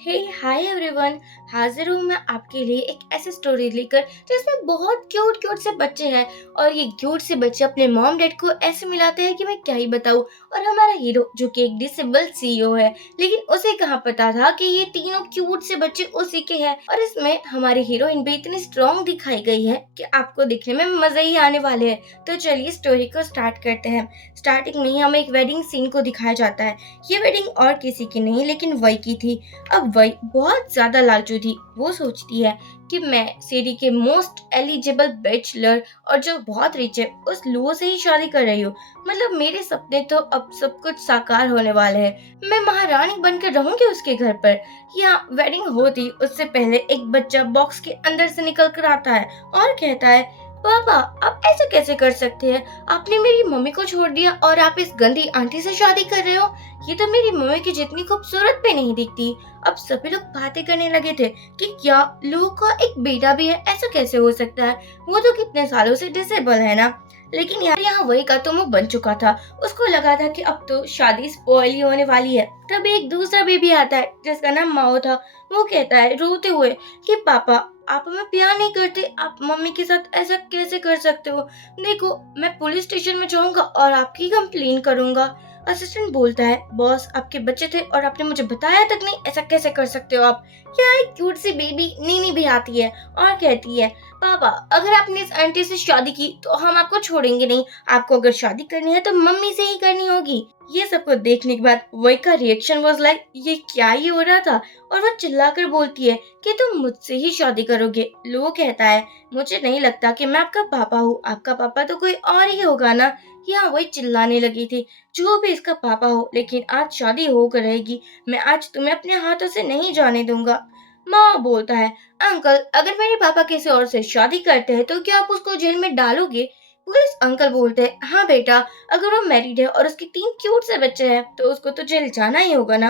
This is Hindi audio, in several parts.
हे हाय एवरीवन। हाजिर हूँ मैं आपके लिए एक ऐसी स्टोरी लेकर जिसमें बहुत क्यूट क्यूट से बच्चे हैं। और ये क्यूट से बच्चे अपने मॉम डैड को ऐसे मिलाते हैं कि मैं क्या ही बताऊँ। और हमारा हीरो जो कि एक डिसेबल सीईओ है, लेकिन उसे कहाँ पता था कि ये तीनों क्यूट से बच्चे उसी के हैं। और इसमें हमारी हीरोइन भी इतनी स्ट्रॉन्ग दिखाई गई है कि आपको देखने में मजे ही आने वाले हैं। तो चलिए स्टोरी को स्टार्ट करते हैं। स्टार्टिंग में ही हमें एक वेडिंग सीन को दिखाया जाता है। ये वेडिंग और किसी की नहीं लेकिन वही की थी। अब वही बहुत ज्यादा लालचू थी। वो सोचती है कि मैं सिटी के मोस्ट एलिजिबल बैचलर और जो बहुत रिच है उस लुओ से ही शादी कर रही हूँ। मतलब मेरे सपने तो अब सब कुछ साकार होने वाले हैं। मैं महारानी बनकर रहूंगी उसके घर पर। यहाँ वेडिंग होती उससे पहले एक बच्चा बॉक्स के अंदर से निकल कर आता है और कहता है, पापा आप ऐसे कैसे कर सकते हैं? आपने मेरी मम्मी को छोड़ दिया और आप इस गंदी आंटी से शादी कर रहे हो। ये तो मेरी मम्मी की जितनी खूबसूरत भी नहीं दिखती। अब सभी लोग बातें करने लगे थे कि क्या लोगों का एक बेटा भी है, ऐसा कैसे हो सकता है? वो तो कितने सालों से डिसेबल है ना। लेकिन यार यहाँ वही का तो मुंह बन चुका था। उसको लगा था कि अब तो शादी स्पॉइल ही होने वाली है। तभी एक दूसरा बेबी आता है जिसका नाम माओ था। वो कहता है रोते हुए कि पापा आप हमें प्यार नहीं करते, आप मम्मी के साथ ऐसा कैसे कर सकते हो? देखो मैं पुलिस स्टेशन में जाऊंगा और आपकी कंप्लेन करूंगा। असिस्टेंट बोलता है, बॉस आपके बच्चे थे और आपने मुझे बताया तक नहीं, ऐसा कैसे कर सकते हो आप? यहाँ एक क्यूट सी बेबी नीनी भी आती है और कहती है, पापा अगर आपने इस आंटी से शादी की तो हम आपको छोड़ेंगे नहीं। आपको अगर शादी करनी है तो मम्मी से ही करनी होगी। ये सब कुछ देखने के बाद वही का रिएक्शन वाज लाइक ये क्या ही हो रहा था। और वो चिल्लाकर बोलती है कि तुम मुझसे ही शादी करोगे। लो कहता है, मुझे नहीं लगता कि मैं आपका पापा हूँ, आपका पापा तो कोई और ही होगा ना। यहाँ वही चिल्लाने लगी थी, जो भी इसका पापा हो लेकिन आज शादी होकर रहेगी। मैं आज तुम्हें अपने हाथों से नहीं जाने दूंगा। माँ बोलता है, अंकल अगर मेरे पापा किसी और से शादी करते हैं तो क्या आप उसको जेल में डालोगे? पुलिस अंकल बोलते हैं, हाँ बेटा, अगर वो मैरिड है और उसके 3 क्यूट से बच्चे हैं तो उसको तो जेल जाना ही होगा ना।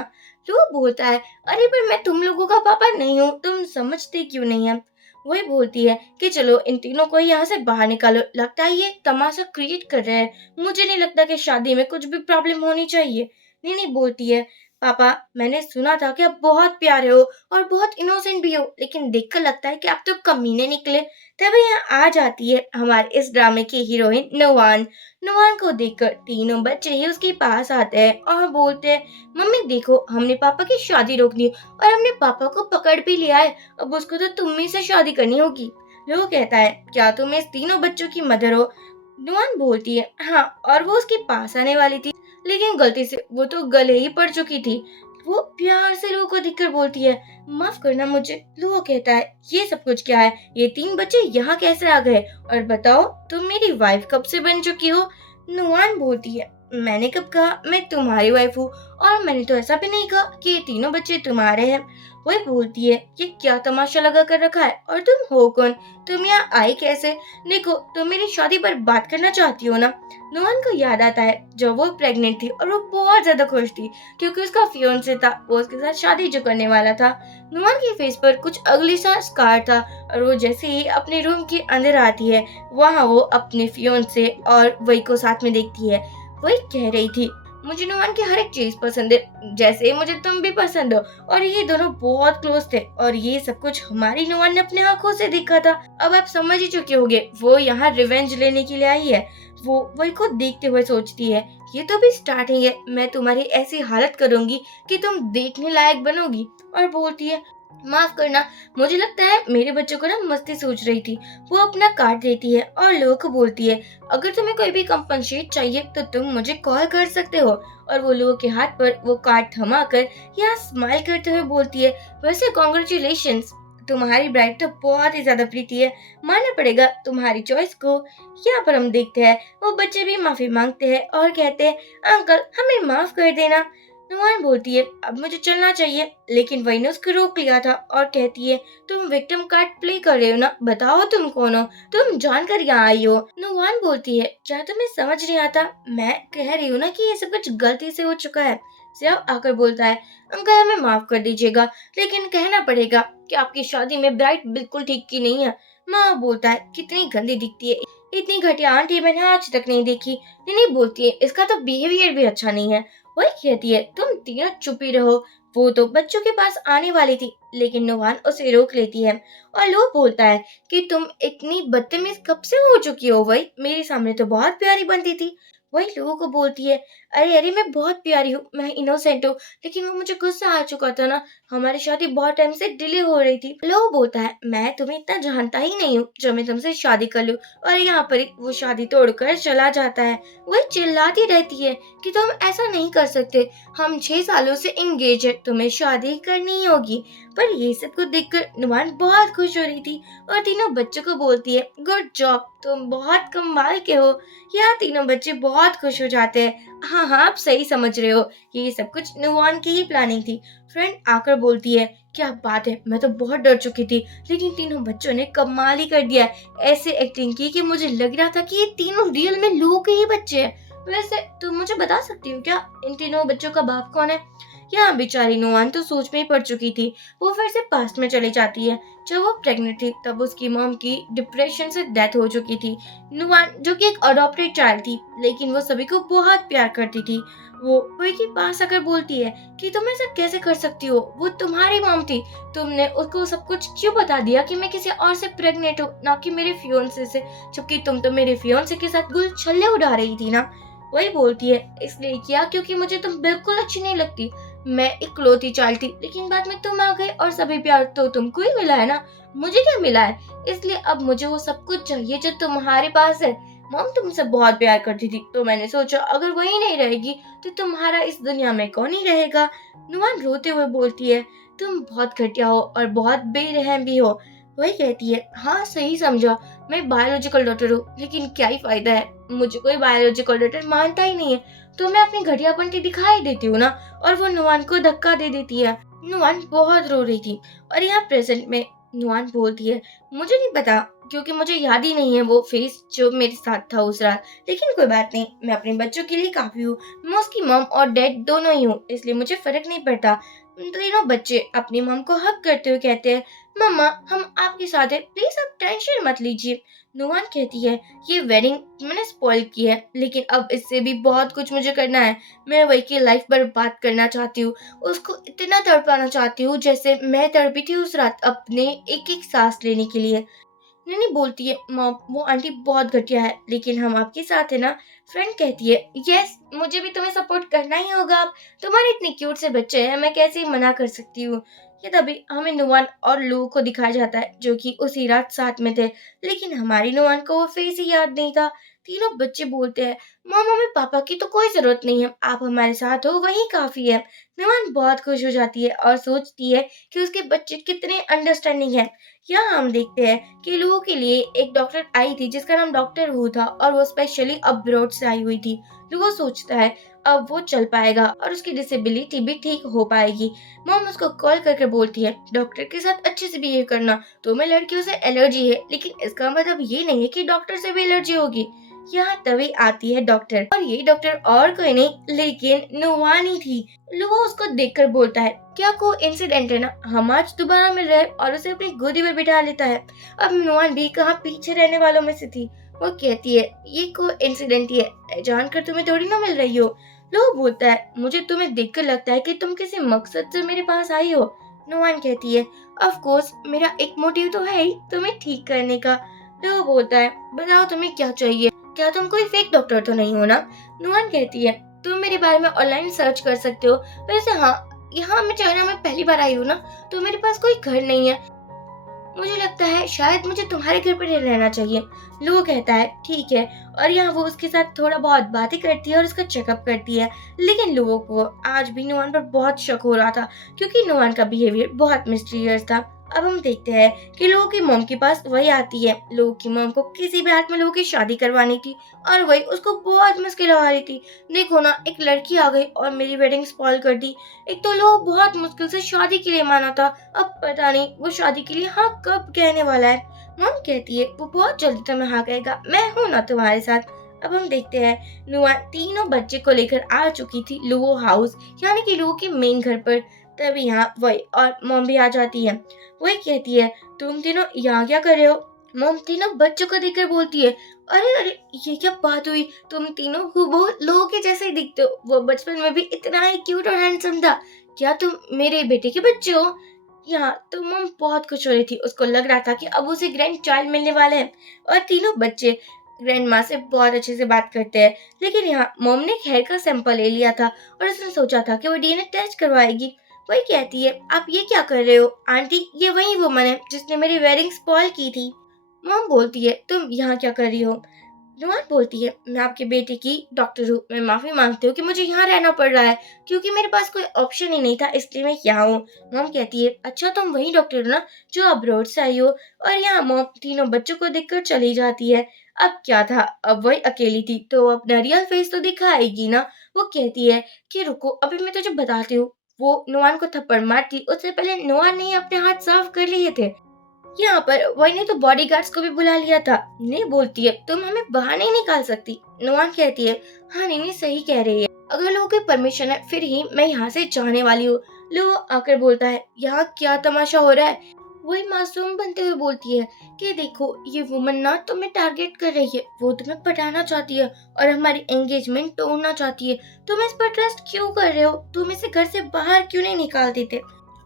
लू बोलता है, अरे पर मैं तुम लोगों का पापा नहीं हूँ, तुम समझते क्यों नहीं है? वही बोलती है कि चलो इन तीनों को यहाँ से बाहर निकालो, लगता है ये तमाशा क्रिएट कर रहे हैं। मुझे नहीं लगता कि शादी में कुछ भी प्रॉब्लम होनी चाहिए। नीनी बोलती है, पापा मैंने सुना था कि आप बहुत प्यारे हो और बहुत इनोसेंट भी हो, लेकिन देखकर लगता है कि आप तो कमीने निकले। तभी यहाँ आ जाती है हमारे इस ड्रामे की हीरोइन नुवान। नुवान को देखकर तीनों बच्चे ही उसके पास आते हैं और बोलते हैं, मम्मी देखो हमने पापा की शादी रोक दी और हमने पापा को पकड़ भी लिया है। अब उसको तो तुम ही से शादी करनी होगी। लो कहता है, क्या तुम इस तीनों बच्चों की मदर हो? नुआन बोलती है, हाँ, और वो उसके पास आने वाली थी लेकिन गलती से वो तो गले ही पड़ चुकी थी। वो प्यार से लुओ को दिखकर बोलती है, माफ करना मुझे। लुओ कहता है, ये सब कुछ क्या है? ये 3 बच्चे यहाँ कैसे आ गए? और बताओ तुम मेरी वाइफ कब से बन चुकी हो? नुआन बोलती है, मैंने कब कहा मैं तुम्हारी वाइफ हूँ? और मैंने तो ऐसा भी नहीं कहा कि ये तीनों बच्चे तुम्हारे हैं। वही बोलती है, ये क्या तमाशा लगा कर रखा है और तुम हो कौन? तुम यहाँ आई कैसे? देखो तुम मेरी शादी पर बात करना चाहती हो ना। नोहन को याद आता है जब वो प्रेग्नेंट थी और वो बहुत ज्यादा खुश थी क्योंकि उसका फियोन्से था, वो उसके साथ शादी जो करने वाला था। नोहन के फेस पर कुछ अगली सा स्कार था और वो जैसे ही अपने रूम के अंदर आती है वहाँ वो अपने फियोन्से और वही को साथ में देखती है। वही कह रही थी, मुझे नुमान की हर एक चीज पसंद है, जैसे मुझे तुम भी पसंद हो। और ये दोनों बहुत क्लोज थे और ये सब कुछ हमारी नुमान ने अपने आंखों से देखा था। अब आप समझ ही चुके होंगे वो यहाँ रिवेंज लेने के लिए आई है। वो वही को देखते हुए सोचती है, ये तो भी स्टार्टिंग है, मैं तुम्हारी ऐसी हालत करूंगी कि तुम देखने लायक बनोगी। और बोलती है, माफ करना, मुझे लगता है मेरे बच्चों को ना मस्ती सोच रही थी। वो अपना कार्ड देती है और लोगों को बोलती है, अगर तुम्हें कोई भी कंपनसेट चाहिए तो तुम मुझे कॉल कर सकते हो। और वो लोगों के हाथ पर वो कार्ड थमाकर यहाँ स्माइल करते हुए बोलती है, वैसे कॉन्ग्रेचुलेशंस, तुम्हारी ब्राइड तो बहुत ही ज्यादा प्रीति है, मानना पड़ेगा तुम्हारी चॉइस को। यहाँ पर हम देखते हैं वो बच्चे भी माफी मांगते हैं और कहते हैं, अंकल हमें माफ कर देना। नुमान बोलती है, अब मुझे चलना चाहिए, लेकिन वही ने उसको रोक लिया था और कहती है, तुम विक्टिम कार्ड प्ले कर रहे हो ना, बताओ तुम कौन हो, तुम जानकर यहाँ आई हो? नुमान बोलती है, क्या तुम्हें समझ नहीं आता? मैं कह रही हूँ ना कि ये सब कुछ गलती से हो चुका है। सियाव आकर बोलता है, अंकल हमें माफ कर दीजिएगा, लेकिन कहना पड़ेगा कि आपकी शादी में ब्राइड बिल्कुल ठीक की नहीं है। माँ बोलता है, कितनी गंदी दिखती है, इतनी घटिया आंटी मैंने आज तक नहीं देखी। निनी बोलती है इसका तो बिहेवियर भी अच्छा नहीं है। वही कहती है तुम तीनों चुप ही रहो। वो तो बच्चों के पास आने वाली थी, लेकिन नुवान उसे रोक लेती है और लो बोलता है कि तुम इतनी बदतमीज कब से हो चुकी हो? वही मेरे सामने तो बहुत प्यारी बनती थी। वही लोगों को बोलती है अरे अरे मैं बहुत प्यारी हूँ, मैं इनोसेंट हूँ, लेकिन वो मुझे गुस्सा आ चुका था ना, हमारी शादी बहुत टाइम से डिले हो रही थी। लो बोलता है मैं तुम्हें इतना जानता ही नहीं हूँ जो मैं तुमसे शादी कर लूँ। और यहाँ पर ही वो शादी तोड़कर चला जाता है। वही चिल्लाती रहती है कि तुम ऐसा नहीं कर सकते, हम 6 सालों से एंगेज है, तुम्हें शादी करनी ही होगी। पर ये सब को देखकर नुमान बहुत खुश हो रही थी और तीनों बच्चों को बोलती है गुड जॉब, तुम बहुत कमाल के हो। यहाँ तीनों बच्चे बहुत खुश हो जाते हैं। हाँ हाँ आप सही समझ रहे हो, ये सब कुछ नुमान की ही प्लानिंग थी। फ्रेंड आकर बोलती है क्या बात है, मैं तो बहुत डर चुकी थी, लेकिन तीनों बच्चों ने कमाल ही कर दिया। ऐसे एक्टिंग की कि मुझे लग रहा था कि ये तीनों रियल में लोगों के ही बच्चे हैं। वैसे तुम मुझे बता सकती हो क्या इन तीनों बच्चों का बाप कौन है? यहाँ बेचारी नुआन तो सोच में ही पड़ चुकी थी। वो फिर से पास्ट में चली जाती है। जब वो प्रेग्नेंट थी तब उसकी मॉम की डिप्रेशन से डेथ हो चुकी थी। नुआन जो कि एक अडॉप्टेड चाइल्ड थी, लेकिन वो सभी को बहुत प्यार करती थी। वो कोई के पास आकर बोलती है कि तुम ऐसा कैसे कर सकती हो, वो तुम्हारी मॉम थी, तुमने उसको सब कुछ क्यों बता दिया कि मैं किसी और से प्रेग्नेंट हूँ, ना कि मेरे फियोंसे से, जबकि तुम तो मेरे फियोंसे के साथ गुल छल्ले उड़ा रही थी ना। वही बोलती है इसलिए किया क्योंकि मुझे तुम बिल्कुल अच्छी नहीं लगती। मैं इकलौती चाइल्ड थी, लेकिन बाद में तुम आ गए और सभी प्यार तो तुमको ही मिला है ना, मुझे क्या मिला है? इसलिए अब मुझे वो सब कुछ चाहिए जो तुम्हारे पास है। मॉम तुमसे बहुत प्यार करती थी, तो मैंने सोचा अगर वही नहीं रहेगी तो तुम्हारा इस दुनिया में कौन ही रहेगा। नुमान रोते हुए बोलती है तुम बहुत घटिया हो और बहुत बेरहम भी हो। वही कहती है हाँ सही समझा, मैं बायोलॉजिकल डॉक्टर हूँ, लेकिन क्या ही फायदा है, मुझे कोई बायोलॉजिकल डॉक्टर मानता ही नहीं है। तो मैं अपनी घटियापन की दिखाई देती हूँ ना। और वो नुआन को धक्का दे देती है। नुआन बहुत रो रही थी और यहाँ प्रेजेंट में नुआन बोलती है मुझे नहीं पता, क्योंकि मुझे याद ही नहीं है वो फेस जो मेरे साथ था उस रात, लेकिन कोई बात नहीं, मैं अपने बच्चों के लिए काफी हूँ। मैं उसकी मॉम और डैड दोनों ही हूँ, इसलिए मुझे फर्क नहीं पड़ता। तीनों बच्चे अपनी मॉम को हक करते हुए कहते हैं मम्मा हम आपके साथ हैं, प्लीज आप टेंशन मत लीजिए। नुआन कहती है ये वेडिंग मैंने स्पॉइल की है, लेकिन अब इससे भी बहुत कुछ मुझे करना है। मैं वही की लाइफ बर्बाद करना चाहती हूँ, उसको इतना तड़पाना चाहती हूँ जैसे मैं तड़पी थी उस रात अपने एक एक सांस लेने के लिए। नैनी बोलती है मॉम वो आंटी बहुत घटिया है, लेकिन हम आपके साथ है ना। फ्रेंड कहती है यस मुझे भी तुम्हें सपोर्ट करना ही होगा, अब तुम्हारे इतने क्यूट से बच्चे हैं, मैं कैसे मना कर सकती हूँ। ये तभी हमें नुआन और लू को दिखाया जाता है जो कि उसी रात साथ में थे, लेकिन हमारी नुआन को वो फेस ही याद नहीं था। तीनों बच्चे बोलते हैं मॉम हमें पापा की तो कोई जरूरत नहीं है, आप हमारे साथ हो वही काफी है। नुआन बहुत खुश हो जाती है और सोचती है कि उसके बच्चे कितने अंडरस्टैंडिंग है। यहाँ हम देखते हैं कि लोगों के लिए एक डॉक्टर आई थी जिसका नाम डॉक्टर वू था और वो स्पेशली अब्रॉड से आई हुई थी। लोगो सोचता है अब वो चल पाएगा और उसकी डिसेबिलिटी भी ठीक हो पाएगी। मॉम उसको कॉल करके बोलती है डॉक्टर के साथ अच्छे से बिहेव करना, तुम्हें लड़कियों से एलर्जी है, लेकिन इसका मतलब ये नहीं है कि डॉक्टर से भी एलर्जी होगी। यहाँ तभी आती है डॉक्टर और ये डॉक्टर और कोई नहीं लेकिन नुवानी थी। लोगो उसको देखकर बोलता है क्या को इंसिडेंट है ना, हम आज दोबारा मिल रहे हैं, और उसे अपनी गोदी में बिठा लेता है। अब नुआन भी कहाँ पीछे रहने वालों में से थी। वो कहती है ये को इंसिडेंट ही है, जानकर तुम्हें थोड़ी ना मिल रही हो। लोग बोलता है मुझे तुम्हें देखकर लगता है कि तुम किसी मकसद से मेरे पास आई हो। नुआन कहती है ऑफ कोर्स मेरा एक मोटिव तो है ही तुम्हें ठीक करने का। लोग बोलता है बताओ तुम्हें क्या चाहिए, क्या तुम कोई फेक डॉक्टर तो नहीं हो ना। नुआन कहती है तुम मेरे बारे में ऑनलाइन सर्च कर सकते हो, वैसे हाँ यहाँ मैं चाइना में पहली बार आई हूँ ना, तो मेरे पास कोई घर नहीं है, मुझे लगता है शायद मुझे तुम्हारे घर पर रहना चाहिए। लू कहता है ठीक है, और यहाँ वो उसके साथ थोड़ा बहुत बातें करती है और उसका चेकअप करती है। लेकिन लोगों को आज भी नुआन पर बहुत शक हो रहा था क्योंकि नुआन का बिहेवियर बहुत मिस्टीरियस था। अब हम देखते हैं कि लोगों की मॉम के पास वही आती है। लोगों की मॉम को किसी भी हाथ में लोगों की शादी करवानी थी और वही उसको बहुत मुश्किल आ रही थी। देखो ना एक लड़की आ गई और मेरी वेडिंग स्पॉइल कर दी। एक तो लोग बहुत मुश्किल से शादी के लिए माना था, अब पता नहीं वो शादी के लिए हाँ कब कहने वाला है। मॉम कहती है वो बहुत जल्दी तुम्हें हाँ कहेगा, मैं हूँ ना तुम्हारे साथ। अब हम देखते हैं नुआ तीनों बच्चे को लेकर आ चुकी थी लुओ हाउस, यानी कि लुओ के मेन घर पर। तभी यहाँ वही और मॉम भी आ जाती है। वही कहती है तुम तीनों यहाँ क्या कर रहे हो? मॉम तीनों बच्चों को देखकर बोलती है, अरे अरे, ये क्या बात हुई, तुम तीनों हूबहू लोगों के जैसे ही दिखते हो। वो बचपन में भी इतना ही क्यूट और हैंडसम था। क्या तुम मेरे बेटे के बच्चे हो? यहाँ तो मॉम बहुत खुश हो रही थी। उसको लग रहा था कि अब उसे ग्रैंड चाइल्ड मिलने वाले हैं। और तीनों बच्चे ग्रैंड माँ से बहुत अच्छे से बात करते हैं। लेकिन यहाँ मॉम ने हेयर का सैंपल ले लिया था और उसने सोचा था कि वो डीएनए टेस्ट करवाएगी। वही कहती है, आप ये क्या कर रहे हो आंटी? ये वही वुमन है जिसने मेरी वेडिंग स्पॉइल की थी। मॉम बोलती है, तुम यहाँ क्या कर रही हो? नुमान बोलती है, मैं आपके बेटे की डॉक्टर हूँ। मैं माफी मांगती हूँ कि मुझे यहाँ रहना पड़ रहा है, क्योंकि मेरे पास कोई ऑप्शन ही नहीं था, इसलिए मैं यहाँ हूँ। मॉम कहती है, अच्छा तुम वही डॉक्टर हो ना जो अब्रॉड से आई हो? और यहाँ मॉम तीनों बच्चों को देखकर चली जाती है। अब क्या था, अब वही अकेली थी तो वो अपना रियल फेस तो दिखाएगी ना। वो कहती है कि रुको, अभी मैं तुझे बताती हूँ। वो नुमान को थप्पड़ मारती उससे पहले नुमान ने अपने हाथ साफ कर लिए थे। यहाँ पर वही ने तो बॉडीगार्ड्स को भी बुला लिया था। ने बोलती है, तुम हमें बाहर नहीं निकाल सकती। नुमान कहती है, हाँ नीनी सही कह रही है, अगर लोगों की परमिशन है फिर ही मैं यहाँ से जाने वाली हूँ। लो आकर बोलता है, यहाँ क्या तमाशा हो रहा है? वही मासूम बनते हुए बोलती है कि देखो, ये वुमन ना तुम्हें टारगेट कर रही है। वो तुम्हें पटाना चाहती है और हमारी एंगेजमेंट तोड़ना चाहती है। तुम इस पर ट्रस्ट क्यों कर रहे हो? तुम इसे घर से बाहर क्यों नहीं निकाल देते?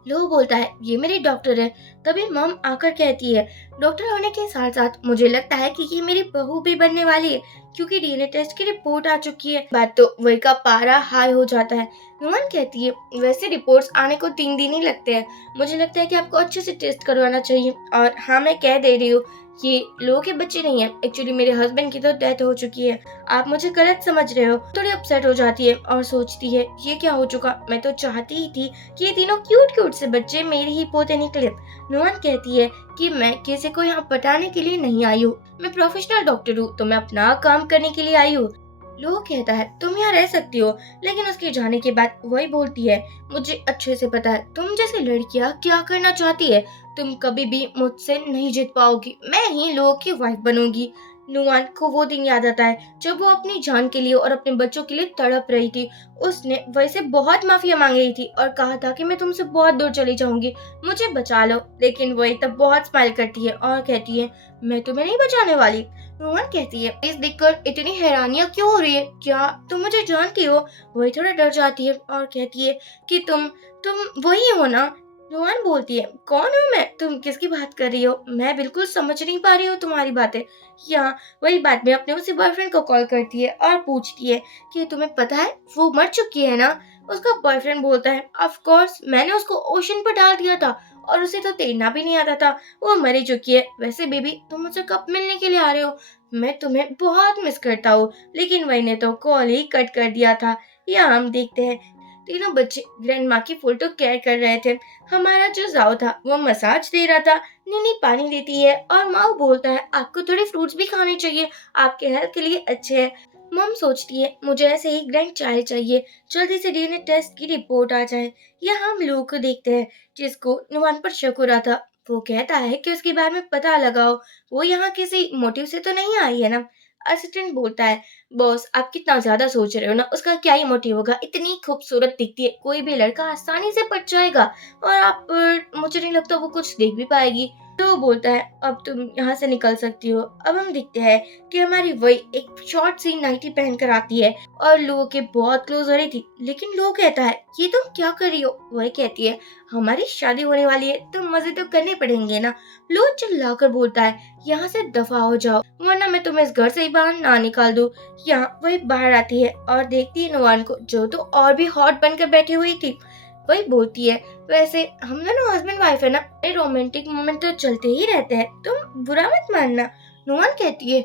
लो बोलता है, ये मेरी डॉक्टर है। तभी मॉम आकर कहती है, डॉक्टर होने के साथ साथ मुझे लगता है कि ये मेरी बहू भी बनने वाली है, क्योंकि डीएनए टेस्ट की रिपोर्ट आ चुकी है। बात तो वही का पारा हाई हो जाता है। नुमान कहती है, वैसे रिपोर्ट्स आने को 3 दिन ही लगते हैं। मुझे लगता है कि आपको अच्छे से टेस्ट करवाना चाहिए। और हाँ, मैं कह दे रही हूँ, ये लोगों के बच्चे नहीं है। एक्चुअली मेरे हस्बैंड की तो डेथ हो चुकी है। आप मुझे गलत समझ रहे हो। थोड़ी अपसेट हो जाती है और सोचती है, ये क्या हो चुका? मैं तो चाहती ही थी कि ये तीनों क्यूट क्यूट से बच्चे मेरे ही पोते निकले। नुमान कहती है कि मैं किसी को यहाँ पटाने के लिए नहीं आई हूँ। मैं प्रोफेशनल डॉक्टर हूँ, तो मैं अपना काम करने के लिए आई हूँ। लोग कहता है, तुम यहाँ रह सकती हो। लेकिन उसके जाने के बाद वही बोलती है, मुझे अच्छे से पता है तुम जैसी लड़कियाँ क्या करना चाहती है। तुम कभी भी मुझसे नहीं जीत पाओगी। मैं ही लोगों की वाइफ बनूंगी। नुमान को वो दिन याद आता है जब वो अपनी जान के लिए और अपने बच्चों के लिए तड़प रही थी। उसने वैसे बहुत माफिया मांग रही थी और कहा था कि मैं तुमसे बहुत दूर चली जाऊंगी, मुझे बचा लो। लेकिन वही तब बहुत स्माइल करती है और कहती है, मैं तुम्हें नहीं बचाने वाली। रोहन कहती है, इस देखकर इतनी हैरानियां क्यों हो रही है? क्या तुम मुझे जानती हो? वही थोड़ा डर जाती है और कहती है कि तुम वही हो ना? रोहन बोलती है, कौन हूँ मैं? तुम किसकी बात कर रही हो? मैं बिल्कुल समझ नहीं पा रही हूँ तुम्हारी बातें। यहाँ वही बात में अपने उसी बॉयफ्रेंड को कॉल करती है और पूछती है कि तुम्हें पता है वो मर चुकी है ना? उसका बॉयफ्रेंड बोलता है, ऑफ कोर्स, मैंने उसको ओशन पर डाल दिया था और उसे तो तैरना भी नहीं आता था। वो मर ही चुकी है। वैसे बेबी, तुम मुझसे कब मिलने के लिए आ रहे हो? मैं तुम्हें बहुत मिस करता हूँ। लेकिन वही ने तो कॉल ही कट कर दिया था। या हम देखते हैं तीनों बच्चे ग्रैंड माँ की फोटो केयर कर रहे थे। हमारा जो जाओ था वो मसाज दे रहा था। नीनी पानी देती है और माँ बोलता है, आपको थोड़े फ्रूट्स भी खाने चाहिए, आपके हेल्थ के लिए अच्छे हैं। मम सोचती है, मुझे ऐसे ही ग्रैंड चाइल्ड चाहिए, जल्दी से डीएनए टेस्ट की रिपोर्ट आ जाए। यहाँ हम लोगों को देखते हैं जिसको नुमान पर शक हो रहा था। वो कहता है कि उसके बारे में पता लगाओ, वो यहाँ किसी मोटिव से तो नहीं आई है ना? असिस्टेंट बोलता है, बॉस आप कितना ज्यादा सोच रहे हो ना, उसका क्या ही मोटिव होगा? इतनी खूबसूरत दिखती है, कोई भी लड़का आसानी से पट जाएगा। और आप मुझे नहीं लगता वो कुछ देख भी पाएगी। तो वो बोलता है, अब तुम यहाँ से निकल सकती हो। अब हम देखते हैं कि हमारी वही एक शॉर्ट सी नाइटी पहन कर आती है और लोगों के बहुत क्लोज हो रही थी। लेकिन लोग कहता है, ये तुम क्या कर रही हो? वही कहती है, हमारी शादी होने वाली है तो मजे तो करने पड़ेंगे ना। लोग चिल्लाकर बोलता है, यहाँ से दफा हो जाओ वरना मैं तुम्हें इस घर से ही बाहर ना निकाल दूं। यहाँ वही बाहर आती है और देखती है नुमान को, जो तो और भी हॉट बनकर बैठी हुई थी। वही बोलती है, वैसे हम दोनों हस्बैंड वाइफ है ना, रोमांटिक मोमेंट तो चलते ही रहते हैं, तुम बुरा मत मानना। नुमान कहती है,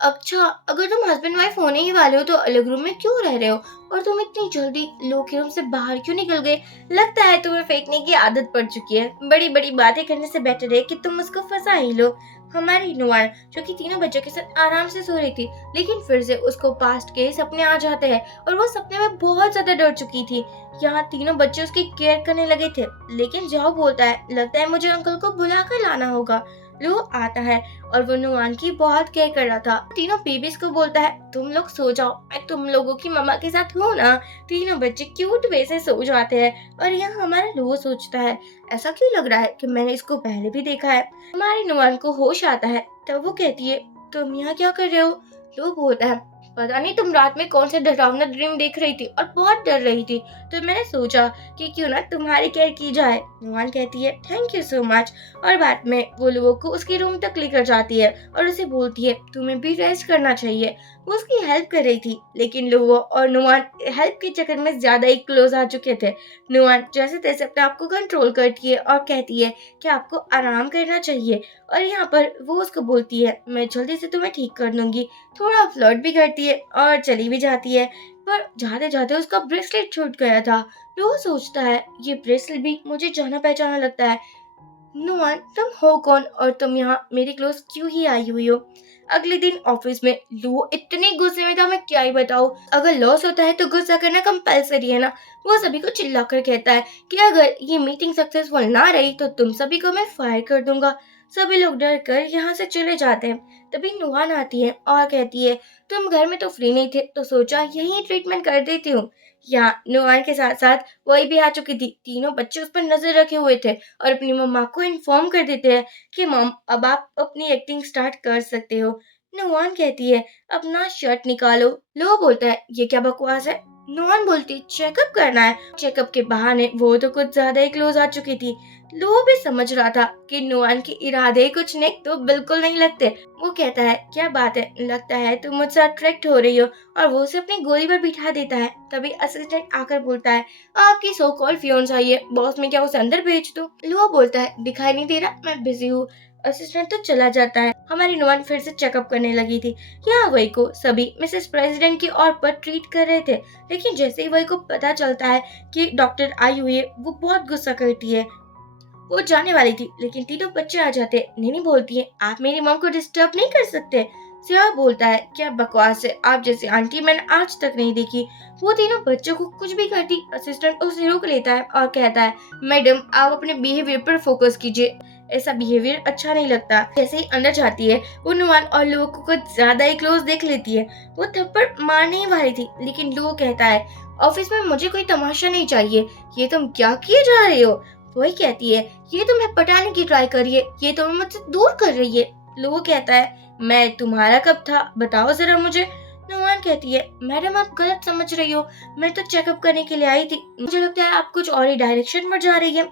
अच्छा अगर तुम हस्बैंड वाइफ होने ही वाले हो तो अलग रूम में क्यों रह रहे हो? और तुम इतनी जल्दी लोग के रूम से बाहर क्यों निकल गए? लगता है तुम्हें फेंकने की आदत पड़ चुकी है। बड़ी बड़ी बातें करने से बेटर है कि तुम उसको फंसा ही लो। हमारी नुमान, जो कि तीनों बच्चों के साथ आराम से सो रही थी, लेकिन फिर से उसको पास्ट के सपने आ जाते हैं और वो सपने में बहुत ज्यादा डर चुकी थी। यहाँ तीनों बच्चे उसकी केयर करने लगे थे। लेकिन जाओ बोलता है, लगता है मुझे अंकल को बुला कर लाना होगा। लू आता है और वो नुआन की बहुत केयर कर रहा था। तीनों बेबीज को बोलता है तुम लोग सो जाओ, मैं तुम लोगों की मम्मा के साथ हूँ ना। तीनों बच्चे क्यूट वे से सो जाते हैं और यहाँ हमारा लू सोचता है ऐसा क्यों लग रहा है कि मैंने इसको पहले भी देखा है। हमारे नुआन को होश आता है तब वो कहती है तुम यहाँ क्या कर रहे हो। लू बोलता है पता नहीं तुम रात में कौन सा डरावना ड्रीम देख रही थी और बहुत डर रही थी, तो मैंने सोचा कि क्यों ना तुम्हारी केयर की जाए। नुआन कहती है थैंक यू सो मच और बाद में वो लोगों को उसके रूम तक लेकर जाती है और उसे बोलती है तुम्हें भी रेस्ट करना चाहिए। वो उसकी हेल्प कर रही थी लेकिन लोगो और नुआन हेल्प के चक्कर में ज्यादा ही क्लोज आ चुके थे। नुआन जैसे तैसे अपने आप को कंट्रोल करती है और कहती है कि आपको आराम करना चाहिए और यहाँ पर वो उसको बोलती है मैं जल्दी से तुम्हें ठीक कर दूंगी। थोड़ा फ्लर्ट भी करती है और चली भी जाती है, पर जाते जाते उसका ब्रेसलेट छूट गया था। वो सोचता है ये ब्रेसलेट भी मुझे जाना पहचाना लगता है। नुआन तुम हो कौन और तुम यहाँ मेरे क्लोज क्यों ही आई हुई हो। अगले दिन ऑफिस में लू इतने गुस्से में था मैं क्या ही बताऊं। अगर लॉस होता है तो गुस्सा करना कंपलसरी है ना। वो सभी को चिल्लाकर कहता है कि अगर ये मीटिंग सक्सेसफुल ना रही तो तुम सभी को मैं फायर कर दूंगा। सभी लोग डर कर यहाँ से चले जाते हैं। तभी नुआन आती है और कहती है तुम घर में तो फ्री नहीं थे तो सोचा यही ट्रीटमेंट कर देती हूँ। यहाँ नुआन के साथ साथ वही भी आ चुकी थी। तीनों बच्चे उस पर नजर रखे हुए थे और अपनी मम्मा को इन्फॉर्म कर देते हैं कि मॉम अब आप अपनी एक्टिंग स्टार्ट कर सकते हो। नुआन कहती है अपना शर्ट निकालो। लो बोलता है ये क्या बकवास है। नुआन बोलती चेकअप करना है। चेकअप के बहाने वो तो कुछ ज्यादा ही क्लोज आ चुकी थी। लो भी समझ रहा था कि नुआन के इरादे कुछ नेक तो बिल्कुल नहीं लगते। वो कहता है क्या बात है लगता है तुम मुझसे अट्रैक्ट हो रही हो और वो उसे अपनी गोली पर बिठा देता है। तभी असिस्टेंट आकर बोलता है आपकी सो कॉल्ड फियोन्स आई है, बॉस में क्या उसे अंदर भेज दूं। लो बोलता है दिखाई नहीं दे रहा मैं बिजी हूँ। असिस्टेंट तो चला जाता है। हमारी नुआन फिर से चेकअप करने लगी थी। यहाँ वही को सभी मिसेस प्रेसिडेंट की ओर पर ट्रीट कर रहे थे, लेकिन जैसे ही वही को पता चलता है कि डॉक्टर आई हुई है वो बहुत गुस्सा करती है। वो जाने वाली थी लेकिन तीनों बच्चे आ जाते। नैनी बोलती है आप मेरी मॉम को डिस्टर्ब नहीं कर सकते। सियाह बोलता है क्या बकवास है, आप जैसी आंटी मैंने आज तक नहीं देखी। वो तीनों बच्चों को कुछ भी करती। असिस्टेंट उसे रोक लेता है और कहता है मैडम आप अपने बिहेवियर पर फोकस कीजिए, ऐसा बिहेवियर अच्छा नहीं लगता। जैसे ही अंदर जाती है वो नुआन और लोगों को कुछ ज्यादा ही क्लोज देख लेती है। वो थप्पड़ मारने ही वाली थी लेकिन लोगो कहता है ऑफिस में मुझे कोई तमाशा नहीं चाहिए, ये तुम क्या किए जा रहे हो। वही कहती है ये तुम्हें पटाने की ट्राई कर रही है, ये तुम्हें मुझसे दूर कर रही है। लोगो कहता है मैं तुम्हारा कब था बताओ जरा मुझे। नुआन कहती है मैडम आप गलत समझ रही हो, मैं तो चेकअप करने के लिए आई थी, मुझे लगता है आप कुछ और ही डायरेक्शन में जा रही है।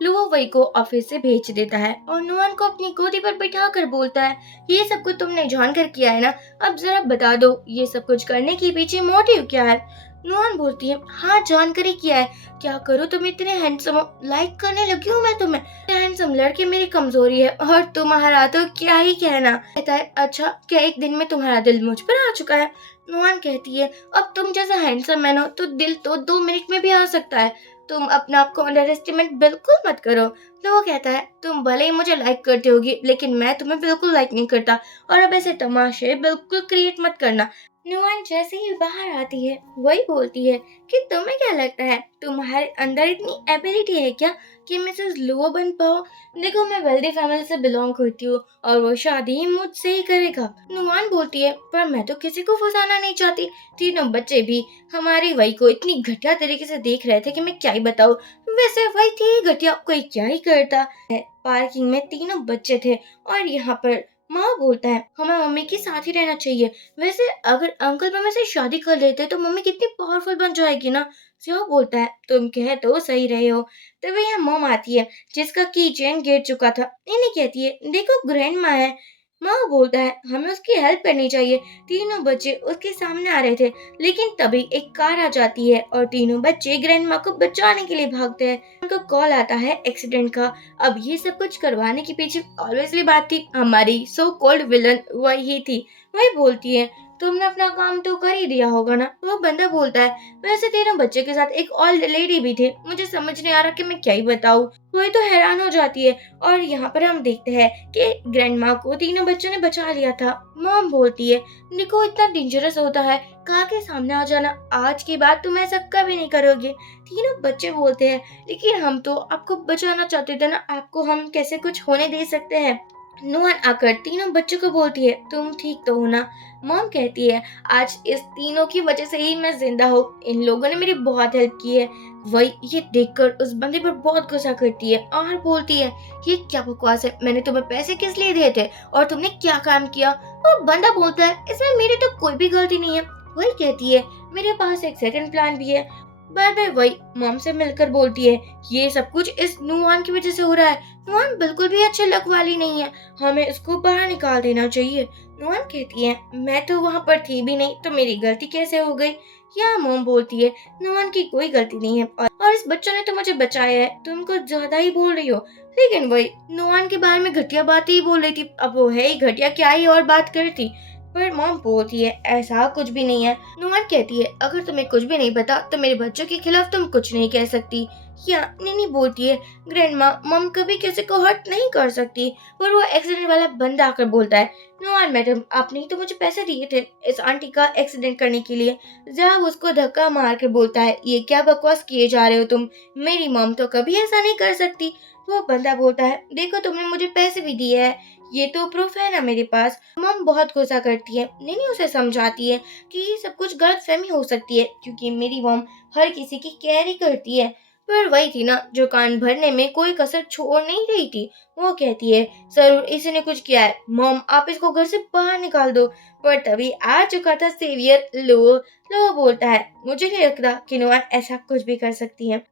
लुओ वही को ऑफिस से भेज देता है और नुआन को अपनी गोदी पर बिठा कर बोलता है ये सब कुछ तुमने जानकर किया है ना, अब जरा बता दो ये सब कुछ करने के पीछे मोटिव क्या है। नुआन बोलती है हाँ जानकर ही किया है, क्या करूँ तुम इतने हैंडसम हो, लाइक करने लगी हूँ मैं तुम्हें। हैंडसम लड़के मेरी कमजोरी है और तुम्हारा तो क्या ही कहना। कहता है अच्छा क्या एक दिन में तुम्हारा दिल मुझ पर आ चुका है। नुआन कहती है अब तुम जैसा हैंडसम मैन हो तो दिल तो 2 मिनट में भी आ सकता है, तुम अपने आप को अंडर एस्टिमेट बिल्कुल मत करो। तो वो कहता है तुम भले ही मुझे लाइक करते होगी लेकिन मैं तुम्हें बिल्कुल लाइक नहीं करता और अब ऐसे तमाशे बिल्कुल क्रिएट मत करना। नुआन जैसे ही बाहर आती है वही बोलती है कि तुम्हें क्या लगता है तुम्हारे अंदर इतनी एबिलिटी है क्या कि मिसेस लुओ बन पाओ। देखो मैं वेल्दी फैमिली से बिलोंग करती हूँ और वो शादी मुझसे ही करेगा। नुआन बोलती है पर मैं तो किसी को फंसाना नहीं चाहती। तीनों बच्चे भी हमारी वही को इतनी घटिया तरीके से देख रहे थे कि मैं क्या ही बताऊँ। वैसे वही थी घटिया, कोई क्या ही करता है। पार्किंग में तीनों बच्चे थे और यहाँ पर माँ बोलता है हमें मम्मी के साथ ही रहना चाहिए। वैसे अगर अंकल मम्मी से शादी कर लेते तो मम्मी कितनी पावरफुल बन जाएगी ना। सियाह बोलता है तुम कह तो सही रहे हो। तभी यहाँ मॉम आती है जिसका की चेन गिर चुका था। इन्हें कहती है देखो ग्रैंड माँ है। माँ बोलता है हमें उसकी हेल्प करनी चाहिए। तीनों बच्चे उसके सामने आ रहे थे लेकिन तभी एक कार आ जाती है और तीनों बच्चे ग्रैंड माँ को बचाने के लिए भागते हैं। उनको कॉल आता है एक्सीडेंट का। अब ये सब कुछ करवाने के पीछे ऑब्वियसली बात थी हमारी सो कॉल्ड विलन वही थी। वही बोलती है तुमने अपना काम तो कर ही दिया होगा ना। वो बंदा बोलता है, वैसे तीनों बच्चे के साथ एक ओल्ड लेडी भी थी, मुझे समझ नहीं आ रहा कि मैं क्या ही बताऊँ। वही तो हैरान हो जाती है। और यहाँ पर हम देखते हैं कि ग्रैंड माँ को तीनों बच्चों ने बचा लिया था। मॉम बोलती है, निको इतना डेंजरस होता है, कहा के सामने आ जाना, आज के बाद तुम ऐसा कभी नहीं करोगे। तीनों बच्चे बोलते हैं, लेकिन हम तो आपको बचाना चाहते थे ना, आपको हम कैसे कुछ होने दे सकते हैं। नुआन आकर तीनों बच्चों को बोलती है, तुम ठीक तो हो ना। मॉम कहती है, आज इस तीनों की वजह से ही मैं जिंदा हूँ, इन लोगों ने मेरी बहुत हेल्प की है। वही ये देखकर उस बंदे पर बहुत गुस्सा करती है और बोलती है, ये क्या बकवास है, मैंने तुम्हें पैसे किस लिए दिए थे और तुमने क्या काम किया। और बंदा बोलता है, इसमें मेरी तो कोई भी गलती नहीं है। वही कहती है, मेरे पास एक सेकंड प्लान भी है। बार बार वही मॉम से मिलकर बोलती है, ये सब कुछ इस नुआन की वजह से हो रहा है। नुआन बिल्कुल भी अच्छे लक वाली नहीं है, हमें इसको बाहर निकाल देना चाहिए। नुआन कहती है, मैं तो वहाँ पर थी भी नहीं, तो मेरी गलती कैसे हो गई। यहाँ मॉम बोलती है, नुआन की कोई गलती नहीं है और इस बच्चों ने तो मुझे बचाया है, तुम कुछ ज्यादा ही बोल रही हो। लेकिन वही नुआन के बारे में घटिया बातें ही बोल रही थी, अब वो है ही घटिया, क्या ही और बात करती। पर मॉम बोलती है, ऐसा कुछ भी नहीं है। नुआन कहती है, अगर तुम्हें कुछ भी नहीं पता तो मेरे बच्चों के खिलाफ तुम कुछ नहीं कह सकती। या निनी बोलती है, ग्रैंडमा, मम कभी किसी को हर्ट नहीं कर सकती। पर वो एक्सीडेंट वाला बंदा आकर बोलता है, नुआन मैडम, आपने ही तो मुझे पैसे दिए थे इस आंटी का एक्सीडेंट करने के लिए। जब उसको धक्का मार कर बोलता है, ये क्या बकवास किए जा रहे हो तुम, मेरी मम तो कभी ऐसा नहीं कर सकती। वो बंदा बोलता है, देखो तुमने मुझे पैसे भी दिए हैं, ये तो प्रूफ है ना मेरे पास। मम बहुत गुस्सा करती है, निनी उसे समझाती है कि ये सब कुछ गलतफहमी हो सकती है, क्योंकि मेरी मॉम हर किसी की केयर ही करती है। पर वही थी ना जो कान भरने में कोई कसर छोड़ नहीं रही थी। वो कहती है, जरूर इसी ने कुछ किया है, मॉम आप इसको घर से बाहर निकाल दो। पर तभी आ चुका था सेवियर लो। लो बोलता है, मुझे नहीं लगता कि नोआ ऐसा कुछ भी कर सकती है।